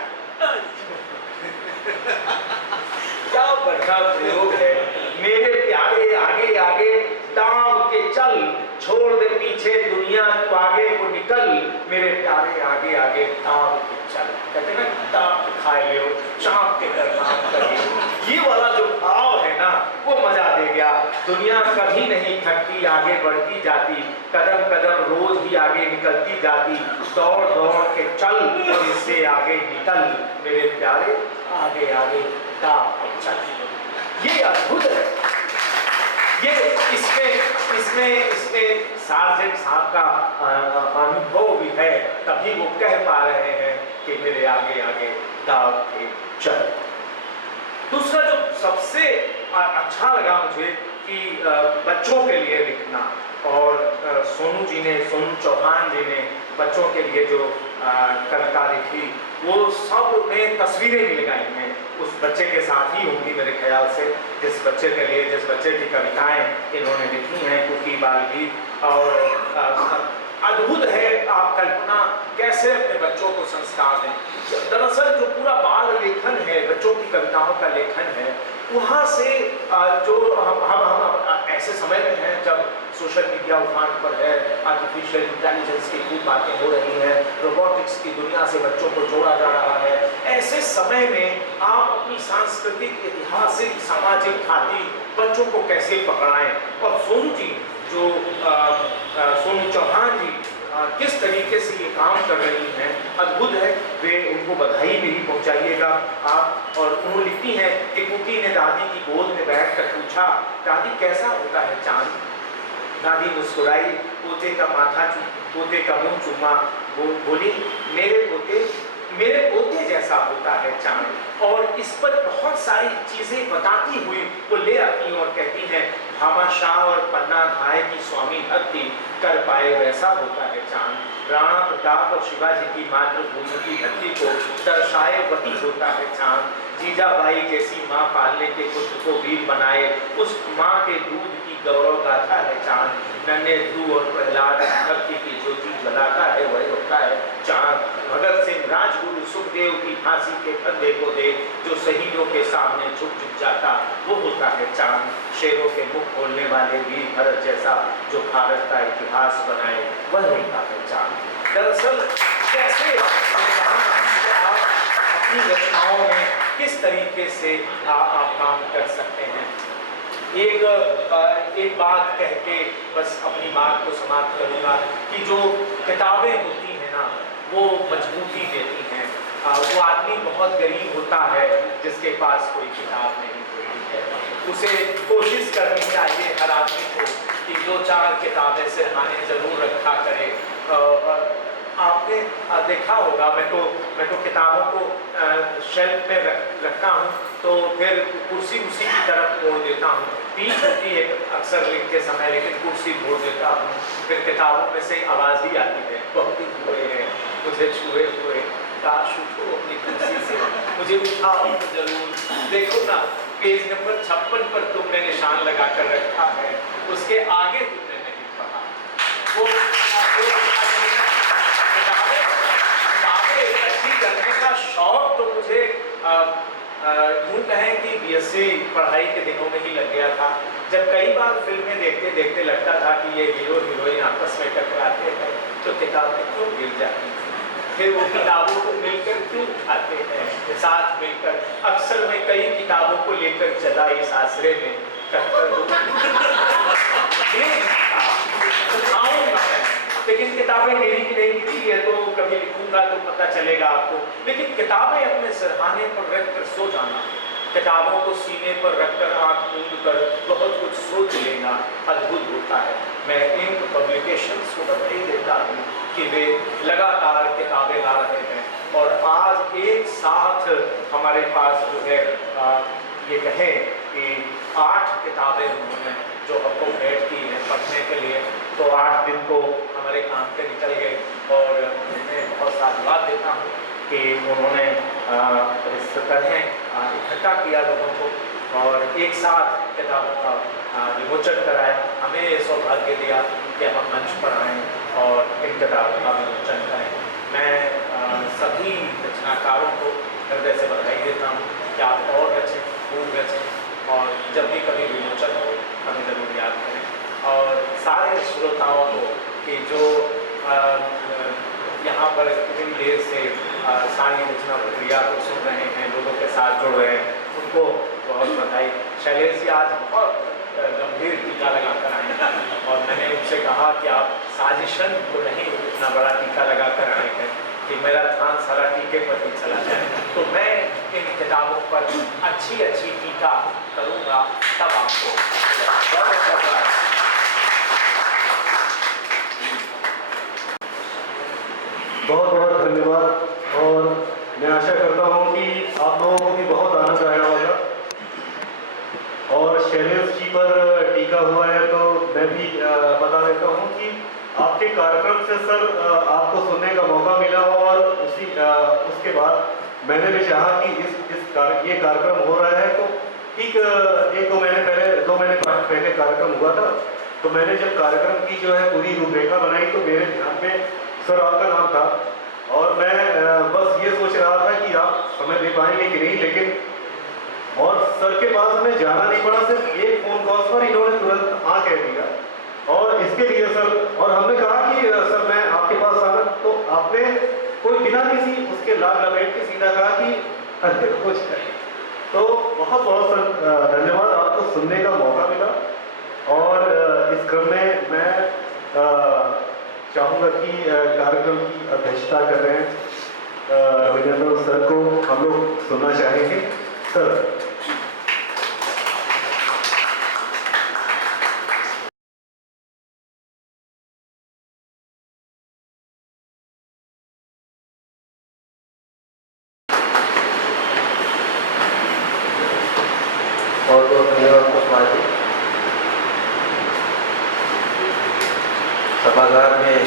क्या बढ़िया प्रयोग है, मेरे प्यारे आगे आगे दाब के चल, छोड़ दे पीछे दुनिया तू आगे को निकल, मेरे प्यारे आगे आगे दाब के चल। कहते हैं ना दाब खाए लो, चाप के कर काम करिए, ये वाला जो भाव है ना वो मजा दे गया। दुनिया कभी नहीं थकती, आगे बढ़ती जाती, कदम कदम रोज ही आगे निकलती जाती, दौड़ दौड़ के चल और इससे आगे निकल, मेरे प्यारे आगे आगे दाब के चल। ये अद्भुत है। ये इसमें सार्जेंट साहब का अनुभव भी है, तभी वो कह पा रहे हैं कि मेरे आगे आगे किताब के चल। दूसरा जो सबसे अच्छा लगा मुझे कि बच्चों के लिए लिखना, और सोनू चौहान जी ने बच्चों के लिए जो कविता लिखी, वो सब में तस्वीरें भी लगाई हैं उस बच्चे के साथ ही होंगी मेरे ख्याल से, जिस बच्चे के लिए, जिस बच्चे की कविताएं इन्होंने लिखी हैं, कुकी बालगी। और अद्भुत है, आप कल्पना कैसे अपने बच्चों को संस्कार दें। दरअसल जो पूरा बाल लेखन है, बच्चों की कविताओं का लेखन है, वहाँ से जो हम ऐसे समय में हैं जब सोशल मीडिया उफान पर है, आर्टिफिशियल इंटेलिजेंस की खूब बातें हो रही हैं, रोबोटिक्स की दुनिया से बच्चों को जोड़ा जा रहा है, ऐसे समय में आप अपनी सांस्कृतिक, ऐतिहासिक, सामाजिक खातिर बच्चों को कैसे पकड़ाएं। और सोनू जी जो सोनू चौहान जी किस तरीके से ये काम कर रही हैं, अद्भुत है। वे उनको बधाई भी पहुंचाइएगा आप। और उन्होंने लिखती हैं कि कुकी ने दादी की गोद में बैठकर पूछा, दादी कैसा होता है चांद? दादी मुस्कुराई, पोते का पोते का मुंह चूमा, बोली मेरे पोते जैसा होता है चांद। और इस पर बहुत सारी चीजें बताती हुई वो ले आती और कहती हैं, भामाशाह और पन्ना धाय की स्वामी भक्ति कर पाए वैसा होता है चांद। राणा प्रताप और शिवाजी की मातृभूमि की धरती को दर्शाए वही होता है चांद। जीजाबाई जैसी माँ पालने के पुत्र को वीर बनाए, उस माँ के दूध की गौरव गाथा है चांद। नन्हे ध्रुव और प्रहलाद भक्ति की ज्योति जलाता है वही होता है चांद। भगत सिंह, राजगुरु, सुखदेव की फांसी के फंदे को दे, जो शहीदों के सामने झुक जाता वो होता है चांद। शेरों के मुख खोलने वाले वीर भरत जैसा जो भारत का इतिहास बनाए वह होता है चांद। दरअसल कैसे आप अपनी रचनाओं में किस तरीके से आप काम कर सकते हैं। एक बात कह के बस अपनी बात को समाप्त करूंगा कि जो किताबें होती हैं ना, वो मजबूती देती हैं। वो आदमी बहुत गरीब होता है जिसके पास कोई किताब नहीं होती है। उसे कोशिश करनी चाहिए हर आदमी को कि 2-4 किताबें सिरहाने जरूर रखा करे। आपने देखा होगा, मैं तो किताबों को शेल्फ में रखता हूँ, तो फिर कुर्सी उसी की तरफ मोड़ देता हूँ। पीठ होती है अक्सर लिखते समय, लेकिन कुर्सी मोड़ देता हूँ। फिर किताबों में से आवाज़ ही आती है, बहुत ही हुए हैं मुझे छुए हुए, काश उठो अपनी कुर्सी से, मुझे उठाओ तो जरूर। देखो ना, पेज नंबर 56 पर तुमने निशान लगा कर रखा है, उसके आगे तुमने नहीं पढ़ा। वो किताबें अच्छी करने का शौक तो मुझे यूँ कहें कि बीएससी पढ़ाई के दिनों में ही लग गया था, जब कई बार फिल्में देखते देखते लगता था कि ये हीरो हीरोइन आपस में टकराते हैं तो किताबें क्यों गिर जाती थी, फिर वो किताबों को मिलकर क्यों उठाते हैं साथ मिलकर। अक्सर मैं कई किताबों को लेकर चला इस आश्रय में, लेकिन किताबें मेरी की नहीं लिखी है, तो कभी लिखूंगा तो पता चलेगा आपको। लेकिन किताबें अपने सिरहाने पर रख कर सो जाना, किताबों को सीने पर रखकर आंख मूंद कर बहुत कुछ सोच लेना अद्भुत होता है। मैं इन पब्लिकेशंस को बधाई देता हूँ कि वे लगातार किताबें ला रहे हैं, और आज एक साथ हमारे पास जो है ये कहें कि 8 किताबें उन्होंने जो हमको भेंट की हैं पढ़ने के लिए, तो 8 दिन को हमारे काम पे निकल गए। और मैं बहुत साधुवाद देता हूँ कि उन्होंने इस तरह इकट्ठा किया लोगों को और एक साथ किताबों का विमोचन कराया। हमें ये सौभाग्य दिया कि हम मंच पर आएँ और इन किताबों का विमोचन करें। मैं सभी रचनाकारों को हृदय से बधाई देता हूँ कि आप और रचें, खूब रचें, और जब भी कभी विमोचन हो हमें जरूर याद करें। और सारे श्रोताओं को कि जो यहाँ पर इतनी देर से सारी रचना प्रक्रिया को सुन रहे हैं, लोगों के साथ जुड़ रहे हैं, उनको बहुत बधाई। शैलेश जी आज बहुत गंभीर टीका लगा कर आए और मैंने उनसे कहा कि आप साजिशन को नहीं इतना बड़ा टीका लगा कर आए हैं कि मेरा ध्यान सारा टीके पर ही चला जाए। तो मैं इन किताबों पर अच्छी टीका करूँगा, तब आपको बहुत बहुत धन्यवाद। और मैं आशा करता हूँ कि आप लोगों को भी बहुत आनंद आया होगा। और शैलेश जी पर टीका हुआ है तो मैं भी बता देता हूँ कि आपके कार्यक्रम से सर आपको सुनने का मौका मिला और उसके बाद मैंने भी चाहा कि ये कार्यक्रम हो रहा है तो ठीक 2 महीने पहले कार्यक्रम हुआ था। तो मैंने जब कार्यक्रम की जो है पूरी रूपरेखा बनाई तो मेरे ध्यान में सर आपका नाम था और मैं बस ये सोच रहा था कि आप समय दे पाएंगे कि नहीं, लेकिन और सर के पास हमें जाना नहीं पड़ा, सिर्फ एक फोन कॉल पर इन्होंने तुरंत हाँ कह दिया। और इसके लिए सर, और हमने कहा कि सर मैं आपके पास आना, तो आपने कोई बिना किसी उसके लाल लपेट के सीधा कहा कि अरे कुछ है। तो बहुत बहुत सर धन्यवाद, आपको सुनने का मौका मिला। और इस क्रम में मैं चाहूँगा कि कार्यक्रम की अध्यक्षता कर रहे हैं रविचंद्र सर को हम लोग सुनना चाहेंगे। सर बहुत बहुत धन्यवाद कुशवाहा जी। सभागार में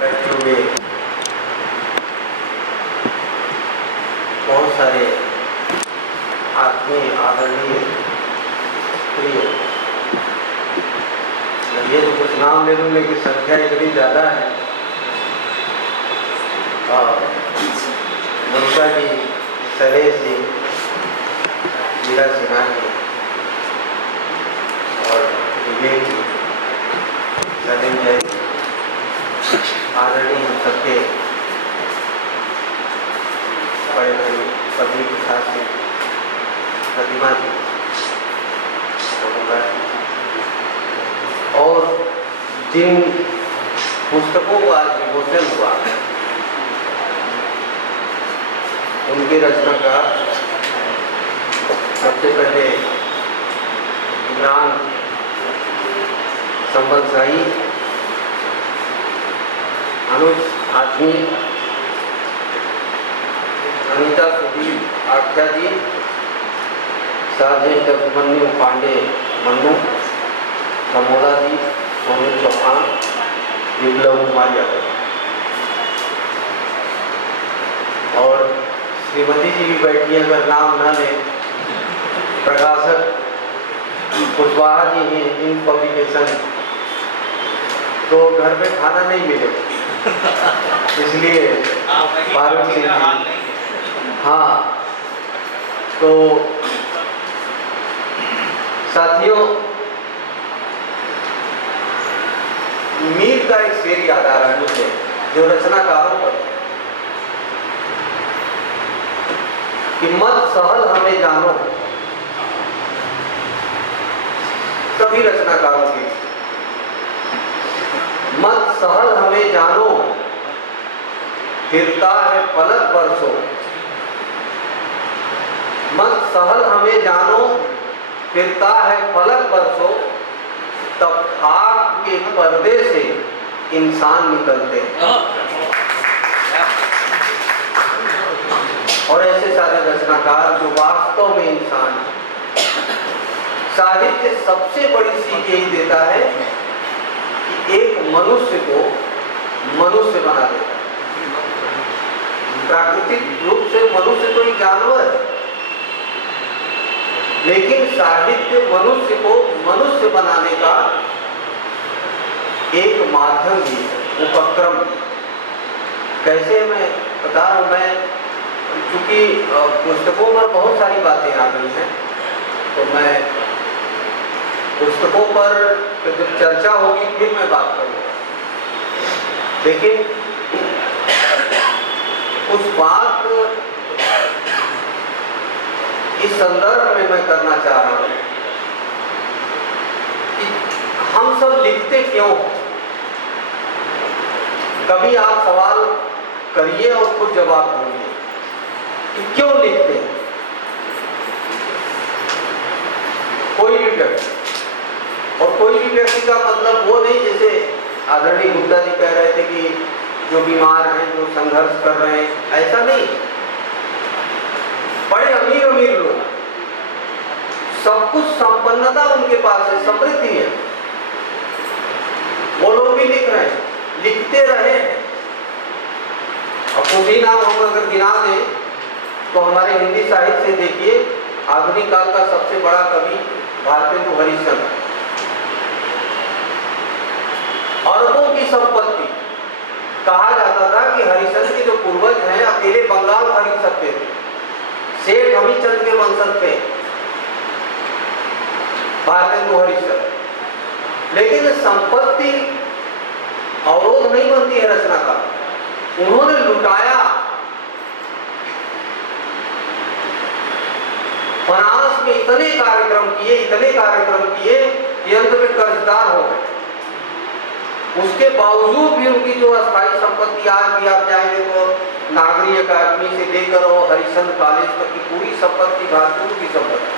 बैठे हुए बहुत सारे आत्मीय आदरणीय प्रिय, ये तो कुछ नाम ले लूँ लेकिन संख्या इतनी ज़्यादा है। ममता जी, शैलेश जी, मीरा सिन्हा जी और विवेक जी, धनंजय जी, आदरणीय हम सबके बड़े भाई पत्नी प्रसाद जी, प्रतिमा जी और जिन पुस्तकों को आज विमोचन हुआ उनके रचनाकार सबसे पहले इमरान संबल शाही, अनुज आदमी, अनीता सुदीप आख्या जी, सार्जेंट अभिमन्यु पांडे मन्नू, कमोला जी, सोनू चौहान, विप्लव कुमार यादव और श्रीमती जी भी बैठी है, अगर नाम ना लें, प्रकाशक कुशवाहा जी हैं इन पब्लिकेशन, तो घर में खाना नहीं मिले इसलिए फारूक सिंह जी, हाँ। तो साथियों, मीर का एक शेर याद आ रहा है मुझे जो रचनाकारों पर, कि मत सहल हमें जानो, सभी रचनाकारों की, मत सहल हमें जानो, फिरता है पलक बरसों, मत सहल हमें जानो, फिरता है पलक बरसों, तब आग के पर्दे से इंसान निकलते हैं। और ऐसे सारे रचनाकार जो वास्तव में इंसान है। साहित्य सबसे बड़ी सीख यही देता है कि एक मनुष्य को मनुष्य बना देता है। प्राकृतिक रूप से मनुष्य तो एक जानवर है, लेकिन साहित्य मनुष्य को मनुष्य बनाने का एक माध्यम भी है, उपक्रम। कैसे मैं बता रहा हूं, मैं चूंकि पुस्तकों पर बहुत सारी बातें आ गई हैं, तो मैं पुस्तकों पर जब चर्चा होगी फिर मैं बात करूंगा। लेकिन उस बात इस संदर्भ में मैं करना चाह रहा हूं कि हम सब लिखते क्यों। कभी आप सवाल करिए और खुद जवाब ढूंढिए कि क्यों लिखते हैं। कोई भी व्यक्ति, और कोई भी व्यक्ति का मतलब वो नहीं जैसे आदरणीय गुप्ता जी कह रहे थे कि जो बीमार हैं, जो संघर्ष कर रहे हैं, ऐसा नहीं। सब कुछ संपन्नता उनके पास है, समृद्धि है। वो लोग भी लिख रहे हैं, लिखते रहे। और कुछ ही नाम हम अगर गिना दें तो हमारे हिंदी साहित्य से देखिए, आधुनिक काल का सबसे बड़ा कवि भारतेंदु हरिश्चंद्र, अरबों की संपत्ति। कहा जाता था कि हरिश्चंद्र के जो पूर्वज हैं अकेले बंगाल खरीद सकते थे, सेठ हमीचंद के वंशज थे भारतेंदु हरिश्चंद्र। लेकिन संपत्ति अवरोध नहीं बनती है रचना का, उन्होंने लुटाया। बनारस में इतने कार्यक्रम किए कि अंत में कर्जदार हो गए। उसके बावजूद भी उनकी जो अस्थायी संपत्ति, आज भी आप जाएंगे तो नागरी अकादमी से लेकर और हरिश्चंद्र कॉलेज तक की पूरी संपत्ति भारतेंदु की संपत्ति।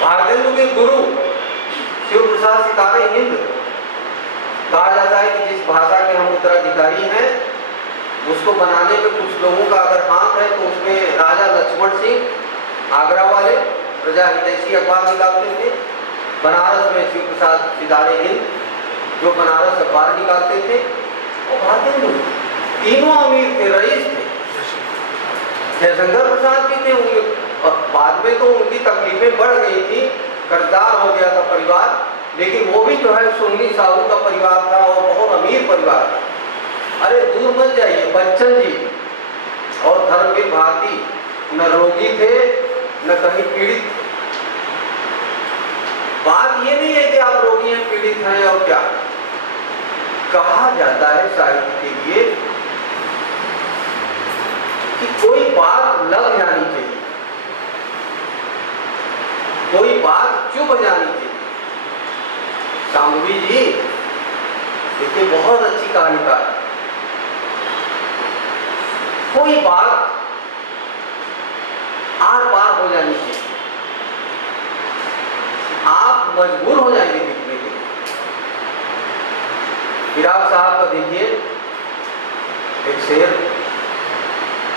भारतेंदु के गुरु शिव प्रसाद सितारे हिंद, कहा जाता है कि जिस भाषा के हम उत्तराधिकारी हैं उसको बनाने में कुछ लोगों का अगर हाथ है तो उसमें राजा लक्ष्मण सिंह आगरा वाले प्रजा हितैषी अखबार निकालते थे, बनारस में शिव प्रसाद सितारे हिंद जो बनारस अखबार निकालते थे, और भारतेंदु तीनों अमीर थे, रईस थे। जयशंकर प्रसाद भी थे उनके, और बाद में तो उनकी तकलीफें बढ़ गई थी, कर्जदार हो गया था परिवार, लेकिन वो भी जो है सुन्नी साहू का परिवार था और बहुत अमीर परिवार था। अरे दूर मत जाइए, बच्चन जी और धर्मवीर भारती न रोगी थे न कहीं पीड़ित। बात ये नहीं है कि आप रोगी हैं, पीड़ित हैं और क्या। कहा जाता है साहित्य के लिए कि कोई बात लग जानी चाहिए, कोई बात चुभ जानी चाहिए। शांभवी जी देखिए, बहुत अच्छी कहानीकार, कोई बात आर पार हो जानी चाहिए, आप मजबूर हो जाएंगे लिखने के लिए। फिराक साहब का देखिए एक शेर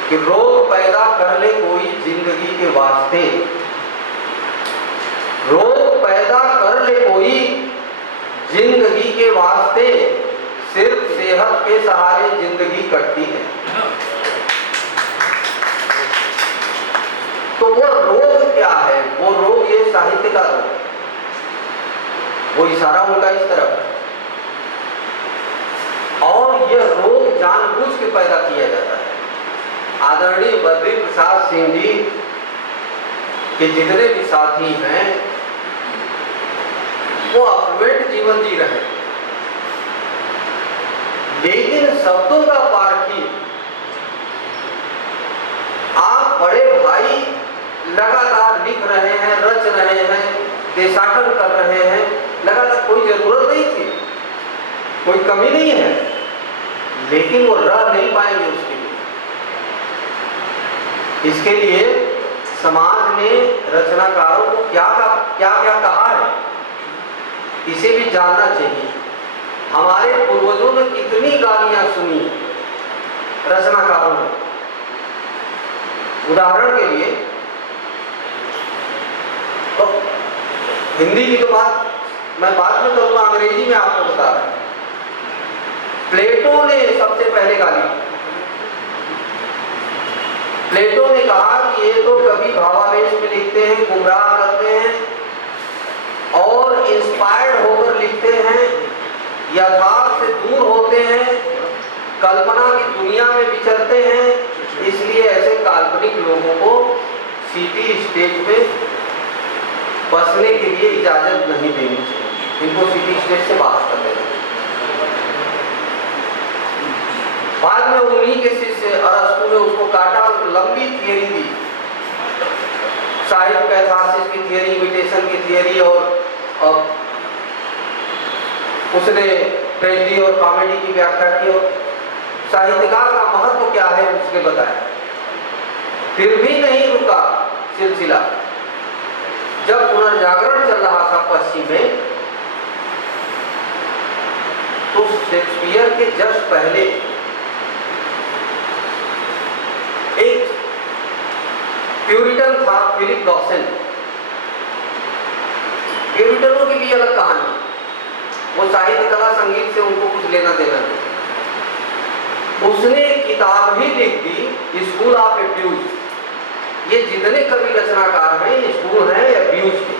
कि रोग पैदा कर ले कोई जिंदगी के वास्ते, रोग पैदा कर ले कोई जिंदगी के वास्ते, सिर्फ सेहत के सहारे जिंदगी कटती है। तो वो रोग क्या है? वो रोग ये साहित्य का रोग, वो इशारा उनका इस तरफ है। और यह रोग जानबूझ के पैदा किया जाता है। आदरणीय बद्री प्रसाद सिंह जी के जितने भी साथी हैं वो अफ्लुएंट जीवन जी रहे, लेकिन शब्दों का पारखी आप बड़े भाई लगातार लिख रहे हैं, रच रहे हैं, देशाटन कर रहे हैं, लगातार कोई जरूरत नहीं थी, कोई कमी नहीं है, लेकिन वो रह नहीं पाएंगे उसके लिए। इसके लिए समाज ने रचनाकारों को क्या क्या कहा है, इसे भी जानना चाहिए। हमारे पूर्वजों ने कितनी गालियां सुनी रचनाकारों ने। उदाहरण के लिए तो हिंदी की तो बात मैं बाद में करूंगा, अंग्रेजी में आपको बता रहा हूं। प्लेटो ने सबसे पहले गाली, प्लेटो ने कहा कि ये तो कभी भावावेश में लिखते हैं, गुमराह करते हैं और इंस्पायर्ड होकर लिखते हैं, यथार्थ से दूर होते हैं, कल्पना की दुनिया में विचरते हैं, इसलिए ऐसे काल्पनिक लोगों को सिटी स्टेट में बसने के लिए इजाजत नहीं देनी चाहिए, इनको सिटी स्टेट से बाहर कर देना। बाद में उन्हीं के शिष्य अरस्तु ने उसको काटा और लंबी थियरी दी, साहित्य कैथार्सिस की थियरी, इमिटेशन की थियरी, और उसने ट्रेजेडी और कॉमेडी की व्याख्या की और साहित्यकार का महत्व क्या है उसने बताया। फिर भी नहीं रुका सिलसिला। जब पुनर्जागरण चल रहा था पश्चिम में, तो शेक्सपियर के जस्ट पहले एक प्यूरिटन था फिलिप डॉक्सन। प्यूरिटनों की भी अलग कहानी, वो साहित्य कला संगीत से उनको कुछ लेना देना नहीं। उसने किताब ही लिख दी स्कूल ऑफ एब्यूज। ये जितने कवि रचनाकार हैं ये स्कूल हैं एब्यूज के।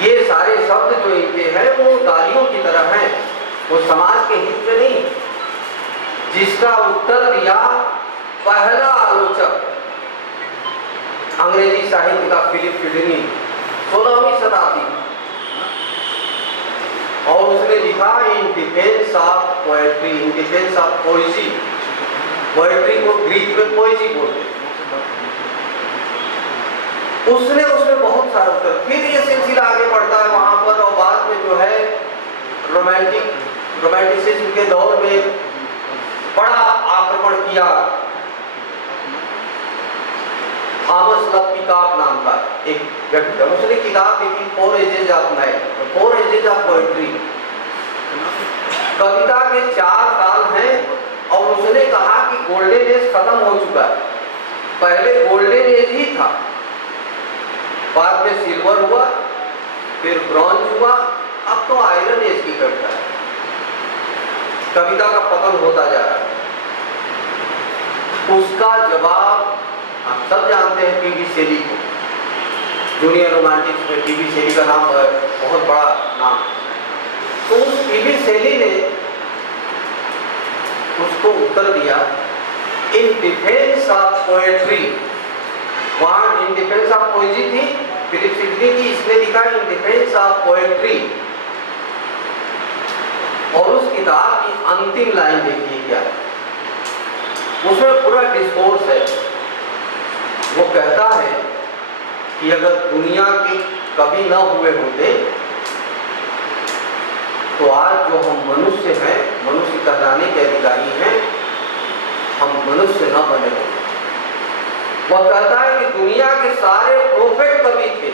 ये सारे शब्द जो इनके हैं वो गालियों की तरह हैं, वो समाज के हित में नहीं। जिसका उत्तर दिया पहला आलोचक अंग्रेजी साहित्य का फिलिप सिडनी 16वीं शताब्दी, और उसने लिखा in defence of poetry, in defence of पोएजी। Poetry को ग्रीक में पोएजी बोलते। उसने उसमें बहुत सारा उत्तर, फिर ये सिलसिला आगे बढ़ता है वहां पर, और बाद में जो है रोमांटिसिज्म के दौर में बड़ा आक्रमण किया। थॉमस लपिकाप नाम का एक व्यक्ति, उसने किताब लिखी 4 ages of man, 4 ages of poetry. कविता के 4 काल हैं, और उसने कहा कि गोल्डन एज खत्म हो चुका है। पहले गोल्डन एज ही था, बाद में सिल्वर हुआ, फिर ब्रॉन्ज हुआ, अब तो आयरन एज की कविता है। कविता का पतन होता जा रहा है। उसका जवाब आप सब जानते हैं पीबी शेली को। जूनियर रोमांटिक्स में पीबी शेली का नाम बहुत बड़ा नाम। तो उस पीबी शेली ने उसको उत्तर दिया इन डिफेंस ऑफ पोएट्री। वहां इन डिफेंस ऑफ पोएजी थी फिलिप सिडनी की, इसने लिखा इन डिफेंस ऑफ पोएट्री। और उस किताब की अंतिम लाइन देखिए क्या है, उसमें पूरा डिस्कोर्स है। वो कहता है कि अगर दुनिया के कवि न हुए होते तो आज जो हम मनुष्य हैं, मनुष्य कहलाने के अधिकारी हैं, हम मनुष्य न बने होते। वह कहता है कि दुनिया के सारे प्रोफेट कवि थे,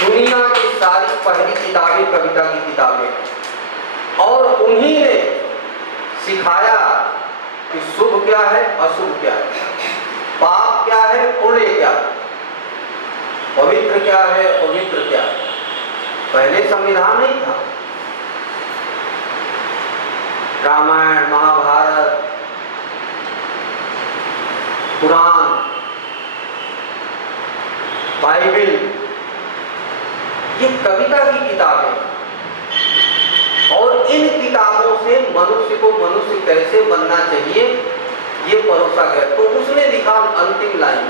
दुनिया की सारी पहली किताबें कविता की किताबें, और उन्हीं ने सिखाया कि शुभ क्या है, अशुभ क्या है, पाप क्या है, पुण्य क्या है, पवित्र क्या है, पवित्र क्या है। पहले संविधान नहीं था। रामायण, महाभारत, कुरान, बाइबल, ये कविता की किताबें, और इन किताबों से मनुष्य को मनुष्य कैसे बनना चाहिए ये परोसा गया। तो उसने लिखा अंतिम लाइन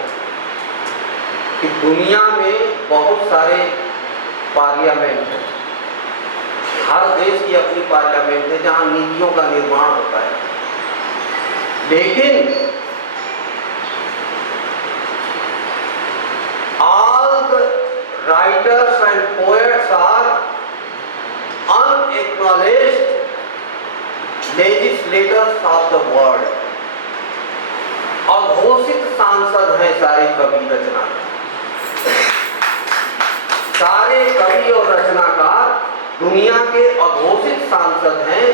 कि दुनिया में बहुत सारे पार्लियामेंट हैं, हर देश की अपनी पार्लियामेंट है जहां नीतियों का निर्माण होता है, लेकिन all the writers and poets are unacknowledged legislators of the world। अघोषित सांसद हैं सारे कवि रचनाकार, सारे कवि और रचनाकार दुनिया के अघोषित सांसद हैं,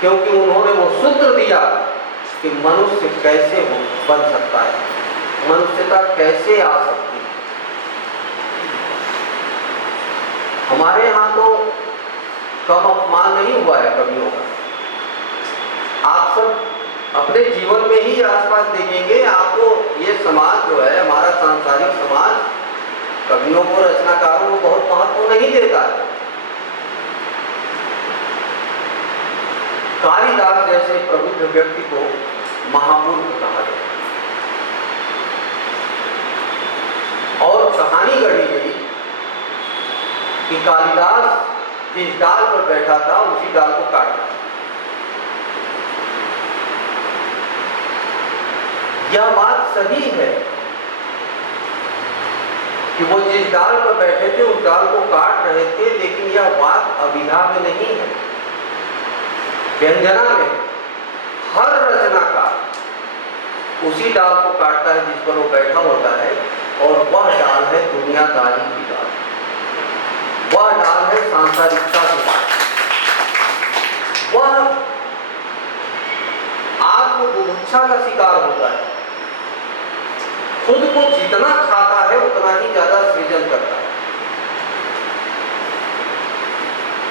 क्योंकि उन्होंने वो सूत्र दिया कि मनुष्य कैसे बन सकता है, मनुष्यता कैसे आ सकती है। हमारे यहाँ तो कम अपमान नहीं हुआ है कवियों का। आप सब अपने जीवन में ही आसपास देखेंगे, आपको ये समाज जो है, हमारा सांसारिक समाज, कवियों को, रचनाकारों को बहुत महत्व नहीं देता है। कालिदास जैसे प्रबुद्ध व्यक्ति को महामूर्ख कहा गया, और कहानी गढ़ी गई कि कालिदास जिस डाल पर बैठा था उसी डाल को काटा। यह बात सही है कि वो जिस डाल पर बैठे थे उस डाल को काट रहे थे, लेकिन यह बात अभिधा में नहीं है, व्यंजना में। हर रचनाकार उसी डाल को काटता है जिस पर वो बैठा होता है, और वह डाल है दुनियादारी की डाल, वह डाल है सांसारिकता की डाल, वह आत्मबुभुक्षा का शिकार होता है। खुद को जितना खाता है उतना ही ज्यादा सृजन करता है।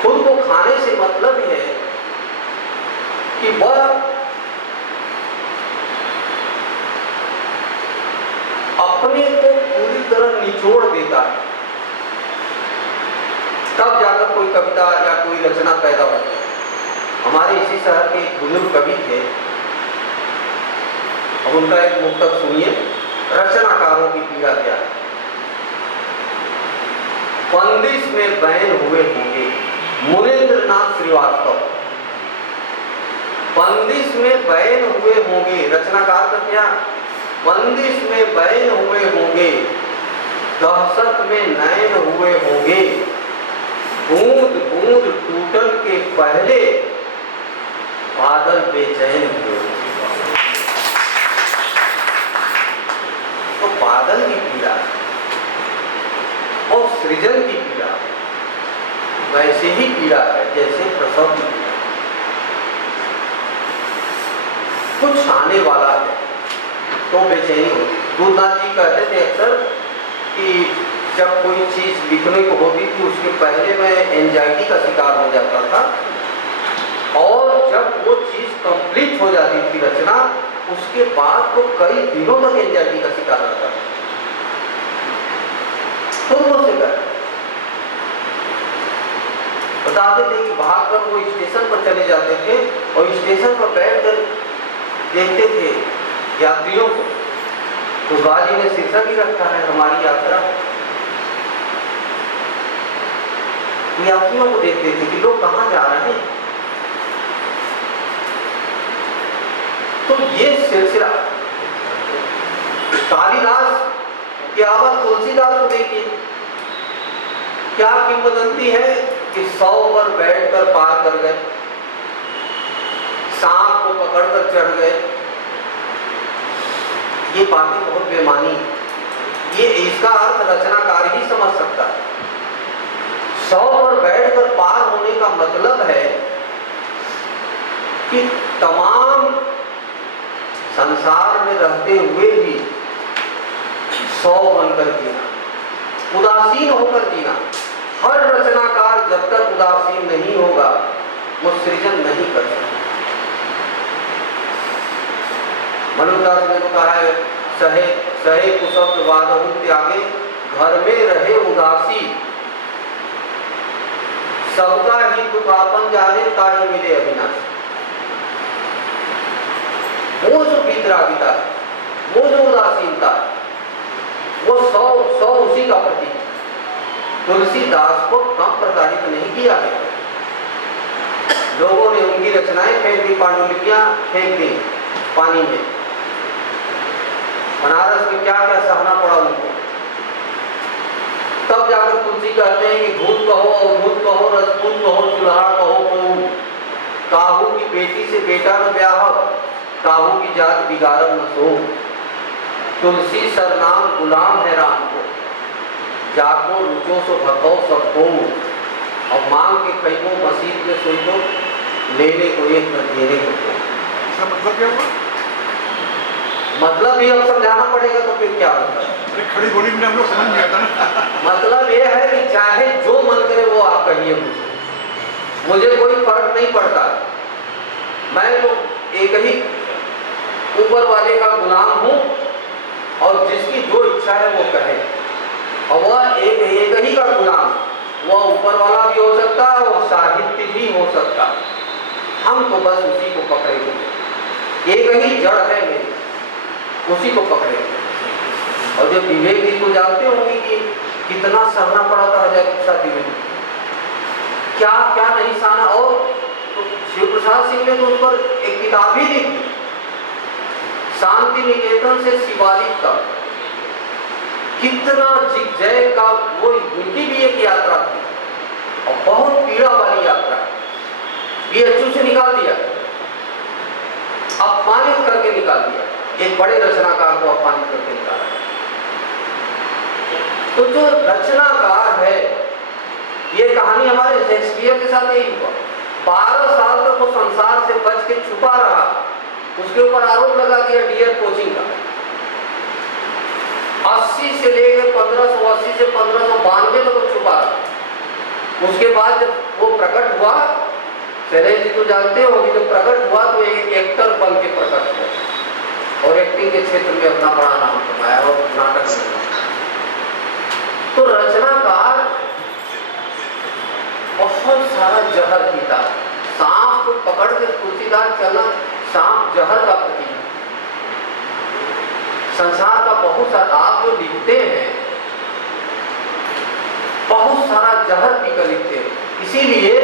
खुद को खाने से मतलब है कि वह अपने को पूरी तरह निचोड़ देता है, तब जाकर कोई कविता या कोई रचना पैदा होती है। हमारे इसी शहर के एक बुजुर्ग कवि थे, अब उनका एक मुक्तक सुनिए, रचनाकारों की पीड़ा क्या है। बंदिश में बैन हुए होंगे मुनीन्द्र नाथ श्रीवास्तव, बंदिश में बैन हुए होंगे, रचनाकार का क्या, बंदिश में बैन हुए होंगे, दहशत में नैन हुए होंगे, बूंद बूंद टूटन के पहले बादल बेचैन हुए होंगे। तो बादल की पीड़ा और सृजन की पीड़ा वैसे ही पीड़ा है जैसे प्रसव की पीड़ा। कुछ आने वाला है तो बेचैनी होती। गुरुनाथ जी कहते थे अक्सर कि जब कोई चीज लिखने को होती थी उसके पहले मैं एंजाइटी का शिकार हो जाता था, और जब वो चीज कंप्लीट हो जाती थी रचना, उसके बाद तो कई दिनों तक एंजाइटी का शिकार रहता था। बताते थे कि भागकर वो स्टेशन पर चले जाते थे और स्टेशन पर बैठकर देखते थे यात्रियों को। तो बाजी ने शीर्षक ही रखा है हमारी यात्रा। यात्रियों को देखते थे कि लोग कहाँ जा रहे हैं। तो ये सिलसिला कालिदास के आवाज तुलसीदास को देखिए, क्या किंवदंती है कि 100 पर बैठकर पार कर गए, सांप को पकड़कर चढ़ गए। ये बातें बहुत बेमानी, ये इसका अर्थ रचनाकार ही समझ सकता है। 100 पर बैठकर पार होने का मतलब है कि तमाम संसार में रहते हुए भी 100 बनकर जीना, उदासीन होकर जीना। हर रचनाकार जब तक उदासीन नहीं होगा वो सृजन नहीं कर सकता। मनुदास ने तो कहा है, सहे सहे कुशब्द वादहु त्यागे, घर में रहे उदासी, सबका ही दुख आपन जाने ताहि मिले अविनाशी। वो जो वितरागिता है, वो जो उदासीनता है, वो 100 उसी का प्रतीक। तुलसीदास को कम प्रताड़ित नहीं किया गया। लोगों ने उनकी रचनाएं फेंक दी, पांडुलिपियां फेंक दी पानी में। बनारस में क्या क्या सहना पड़ा उनको। तब जाकर तुलसी कहते हैं कि भूत कहो, अवधूत कहो, रजपूत कहो, चूल्हा कहो, कहूं काहू की बेटी से बेटा न ब्याह, काहू की जात बिगाड़न न सो। तुलसी सरनाम गुलाम है राम को, जाको रुचो सो भको सबको। और मांग के खैबो मसीद में सोई को, लेने को एक न देने को। इसका मतलब क्या हुआ? मतलब ये अब समझाना पड़ेगा तो फिर क्या होता है? खड़ी बोली में हम लोग समझ नहीं आता ना। मतलब ये है कि चाहे जो मन करे वो आप कहिए, मुझे कोई फर्क नहीं पड़ता। मैं तो एक ही ऊपर वाले का गुलाम हूँ, और जिसकी जो इच्छा है वो कहे। और वह एक ही का गुलाम, वह ऊपर वाला भी हो सकता है और साहित्य भी हो सकता है। हम तो बस उसी को पकड़ेंगे, एक ही जड़ है मेरी, उसी को पकड़ेंगे। और जब विवेक जी को जानते होंगे कि कितना सहना पड़ा था हजारी के साथ विवेक, क्या क्या नहीं सहना। और तो शिव प्रसाद सिंह ने तो उस पर एक किताब ही लिखी, शांति निकेतन से शिवालिक का। कितना जिगजय का वो, उनकी भी एक यात्रा थी और बहुत पीड़ा वाली यात्रा। बीएचयू से निकाल दिया, अपमानित करके निकाल दिया, एक बड़े रचनाकार को अपमानित करके निकाला। तो जो रचनाकार है, ये कहानी हमारे शेक्सपियर के साथ यही हुआ। 12 साल तक वो संसार से बच के छुपा रहा, उसके ऊपर आरोप लगा दिया डियर कोचिंग का। 1580 से लेकर 1580 से 1592 तक छुपा रहा। उसके बाद जब वो प्रकट हुआ, शैलेश जी तो जानते हो कि जब प्रकट हुआ तो एक एक्टर बन के प्रकट हुआ और एक्टिंग के क्षेत्र में अपना बड़ा नाम कमाया और नाटक में। तो रचनाकार बहुत सारा जहर पीता। सांप को पकड़ के कुर्सीदार चलना, सांप जहर का प्रतीक। संसार का बहुत सारा, आप जो लिखते हैं बहुत सारा जहर पीकर लिखते हैं। इसीलिए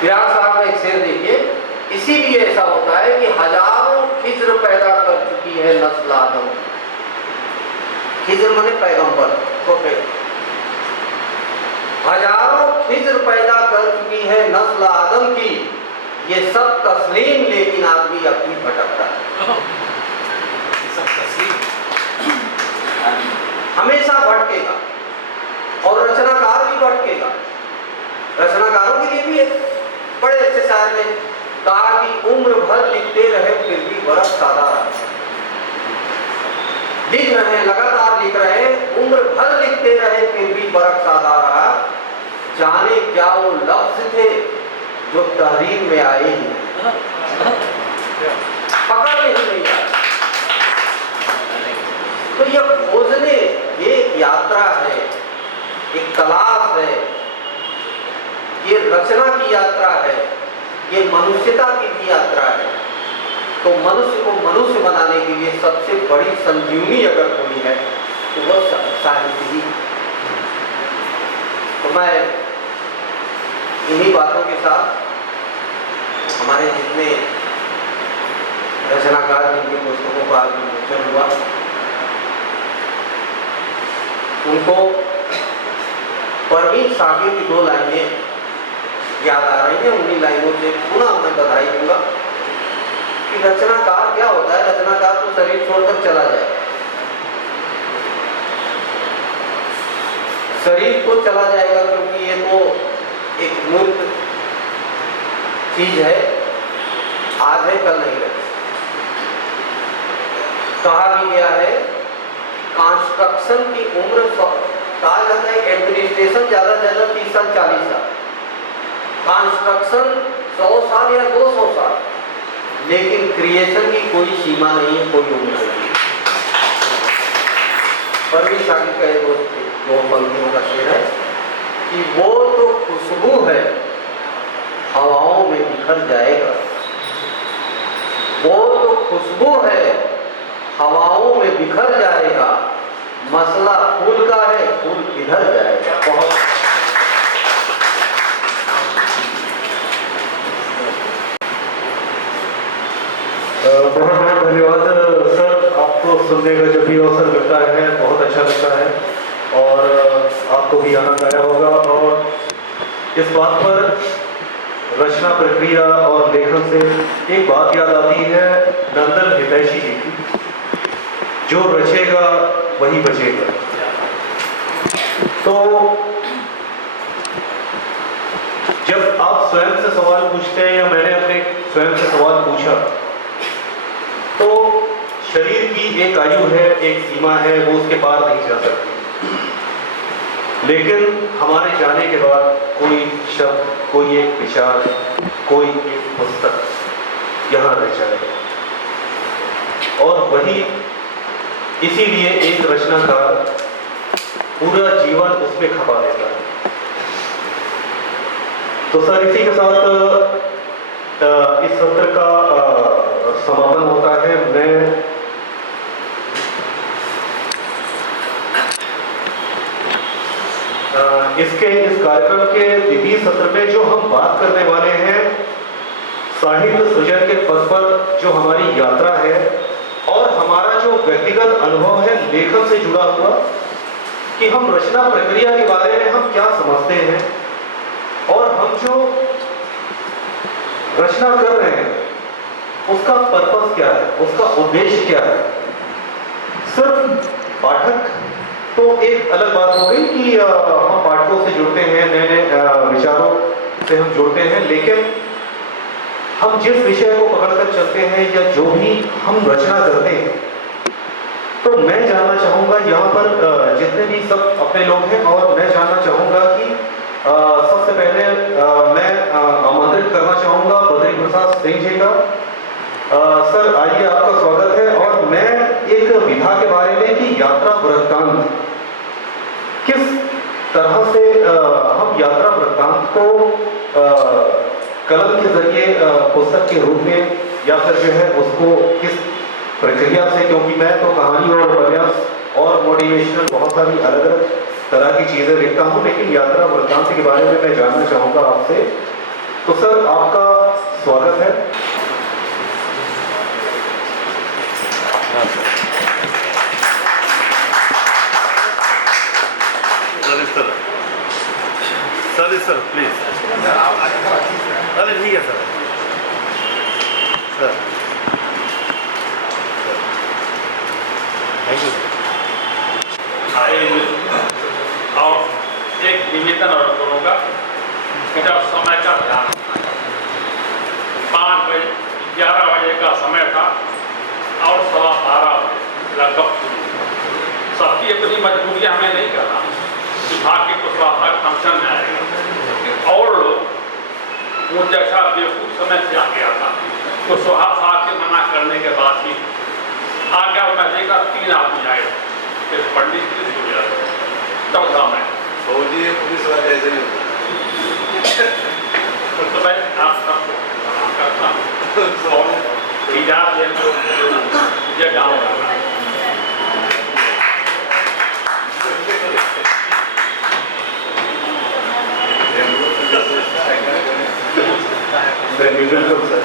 प्यार साहब का एक शेर देखिए, इसीलिए ऐसा होता है कि हजारों खिज्र पैदा कर चुकी है नस्ल आदम। खिज्र माने पैगंबर, छोटे। हजारों खिज्र पैदा कर चुकी है नस्ल आदम की, ये सब तस्लीम, लेकिन आदमी अब भी भटकता है। सब तस्लीम हमेशा भटकेगा और रचनाकार भी भटकेगा। रचनाकारों के लिए भी एक बड़े अच्छे शायर ने कहा कि उम्र भर लिखते रहे फिर भी बरस सादा रहा। लिख रहे हैं, लगातार लिख रहे हैं, उम्र भर लिखते रहे फिर भी बरस सादा रहा। जाने क्या वो लफ्ज थे जो तहरीर में आए ही पकड़ में ही नहीं आए। तो यह खोजने, ये एक यात्रा है, एक तलाश है, ये रचना की यात्रा है, ये मनुष्यता की भी यात्रा है। तो मनुष्य को मनुष्य बनाने के लिए सबसे बड़ी संजीवनी अगर कोई है तो वह साहित्य ही। तो मैं इन्हीं बातों के साथ हमारे जितने रचनाकार जिनके पुस्तकों का आज विमोचन हुआ, उनको परवीन साकिब की 2 लाइनें याद आ रही हैं। उन्हीं लाइनों से पुनः मैं बधाई दूंगा कि रचनाकार क्या होता है। रचनाकार तो शरीर छोड़कर चला जाए, शरीर तो चला जाएगा, क्योंकि ये तो एक मूर्त चीज है, आज है कल नहीं रहे। कहा भी गया है कंस्ट्रक्शन की उम्र, कहा जाता है एडमिनिस्ट्रेशन ज्यादा से ज्यादा 30 साल 40 साल, कंस्ट्रक्शन 100 साल या 200 साल, लेकिन क्रिएशन की कोई सीमा नहीं है, कोई उम्र नहीं है। परवीन साकिब का एक 2 पंक्तियों का शेर है कि वो तो खुशबू है हवाओं में बिखर जाएगा, वो तो खुशबू है हवाओं में बिखर जाएगा, मसला फूल का है, फूल किधर जाएगा। बहुत बहुत धन्यवाद सर। आपको सुनने का जब भी अवसर मिलता है बहुत अच्छा लगता है और आपको भी आनंद आया होगा। और इस बात पर रचना प्रक्रिया और लेखन से एक बात याद आती है नंदन हितैषी जी की, जो रचेगा वही बचेगा। तो जब आप स्वयं से सवाल पूछते हैं या मैंने अपने स्वयं से सवाल पूछा, तो शरीर की एक आयु है, एक सीमा है, वो उसके पार नहीं जा सकती। लेकिन हमारे जाने के बाद कोई शब्द, कोई एक विचार, कोई एक पुस्तक यहाँ रह जाएगा। और वही इसीलिए एक रचनाकार पूरा जीवन उसमें खपा देता है। तो सर इसी के साथ इस सत्र का समापन होता है। मैं इस कार्यक्रम के द्वितीय सत्र में जो हम बात करने वाले हैं साहित्य सृजन के पथ पर जो हमारी यात्रा है और हमारा जो व्यक्तिगत अनुभव है लेखन से जुड़ा हुआ, कि हम रचना प्रक्रिया के बारे में हम क्या समझते हैं और हम जो रचना कर रहे हैं उसका पर्पस क्या है, उसका उद्देश्य क्या है। सिर्फ पाठक तो एक अलग बात हो गई कि हम पाठकों से जुड़ते हैं, नए नए विचारों से हम जुड़ते हैं, लेकिन हम जिस विषय को पकड़कर चलते हैं या जो भी हम रचना करते हैं तो मैं जानना चाहूँगा यहाँ पर जितने भी सब अपने लोग हैं, और मैं जानना चाहूँगा कि सबसे पहले मैं आमंत्रित करना चाहूँगा बद्री प्रसाद सिंह जी का। सर आइए, आपका स्वागत है। और मैं एक विधा के बारे में कि यात्रा वृत्तांत किस तरह से हम यात्रा वृत्तांत को कलम के जरिए पुस्तक के रूप में या फिर जो है उसको किस प्रक्रिया से, क्योंकि मैं तो कहानी और उपन्यास और मोटिवेशनल बहुत सारी अलग अलग तरह की चीज़ें लिखता हूँ, लेकिन यात्रा वृत्तांत के बारे में मैं जानना चाहूँगा आपसे। तो सर आपका स्वागत है। Sir please. अरे ठीक है सर। Thank you. और एक निवेदन और करूँगा कि जब समय का ध्यान 5 बजे 11 बजे का समय था और 12:15 बजे लगभग सबकी अपनी मजबूरियाँ हमें नहीं करना, विभाग के कुछ फंक्शन में आएगा और लोग वो जैसा बेवकूफ समय से आ गया था तो सुहास साहब के मना करने के बाद ही आ गया। मैं देखा 3 आदमी आए, फिर पंडित जी हो गया 14 में फौजी पुलिस वाले ऐसे नहीं तो मैं आप सबको प्रणाम करता हूँ और इजाजत मुझे गाँव जाना है। बिल्कुल सर।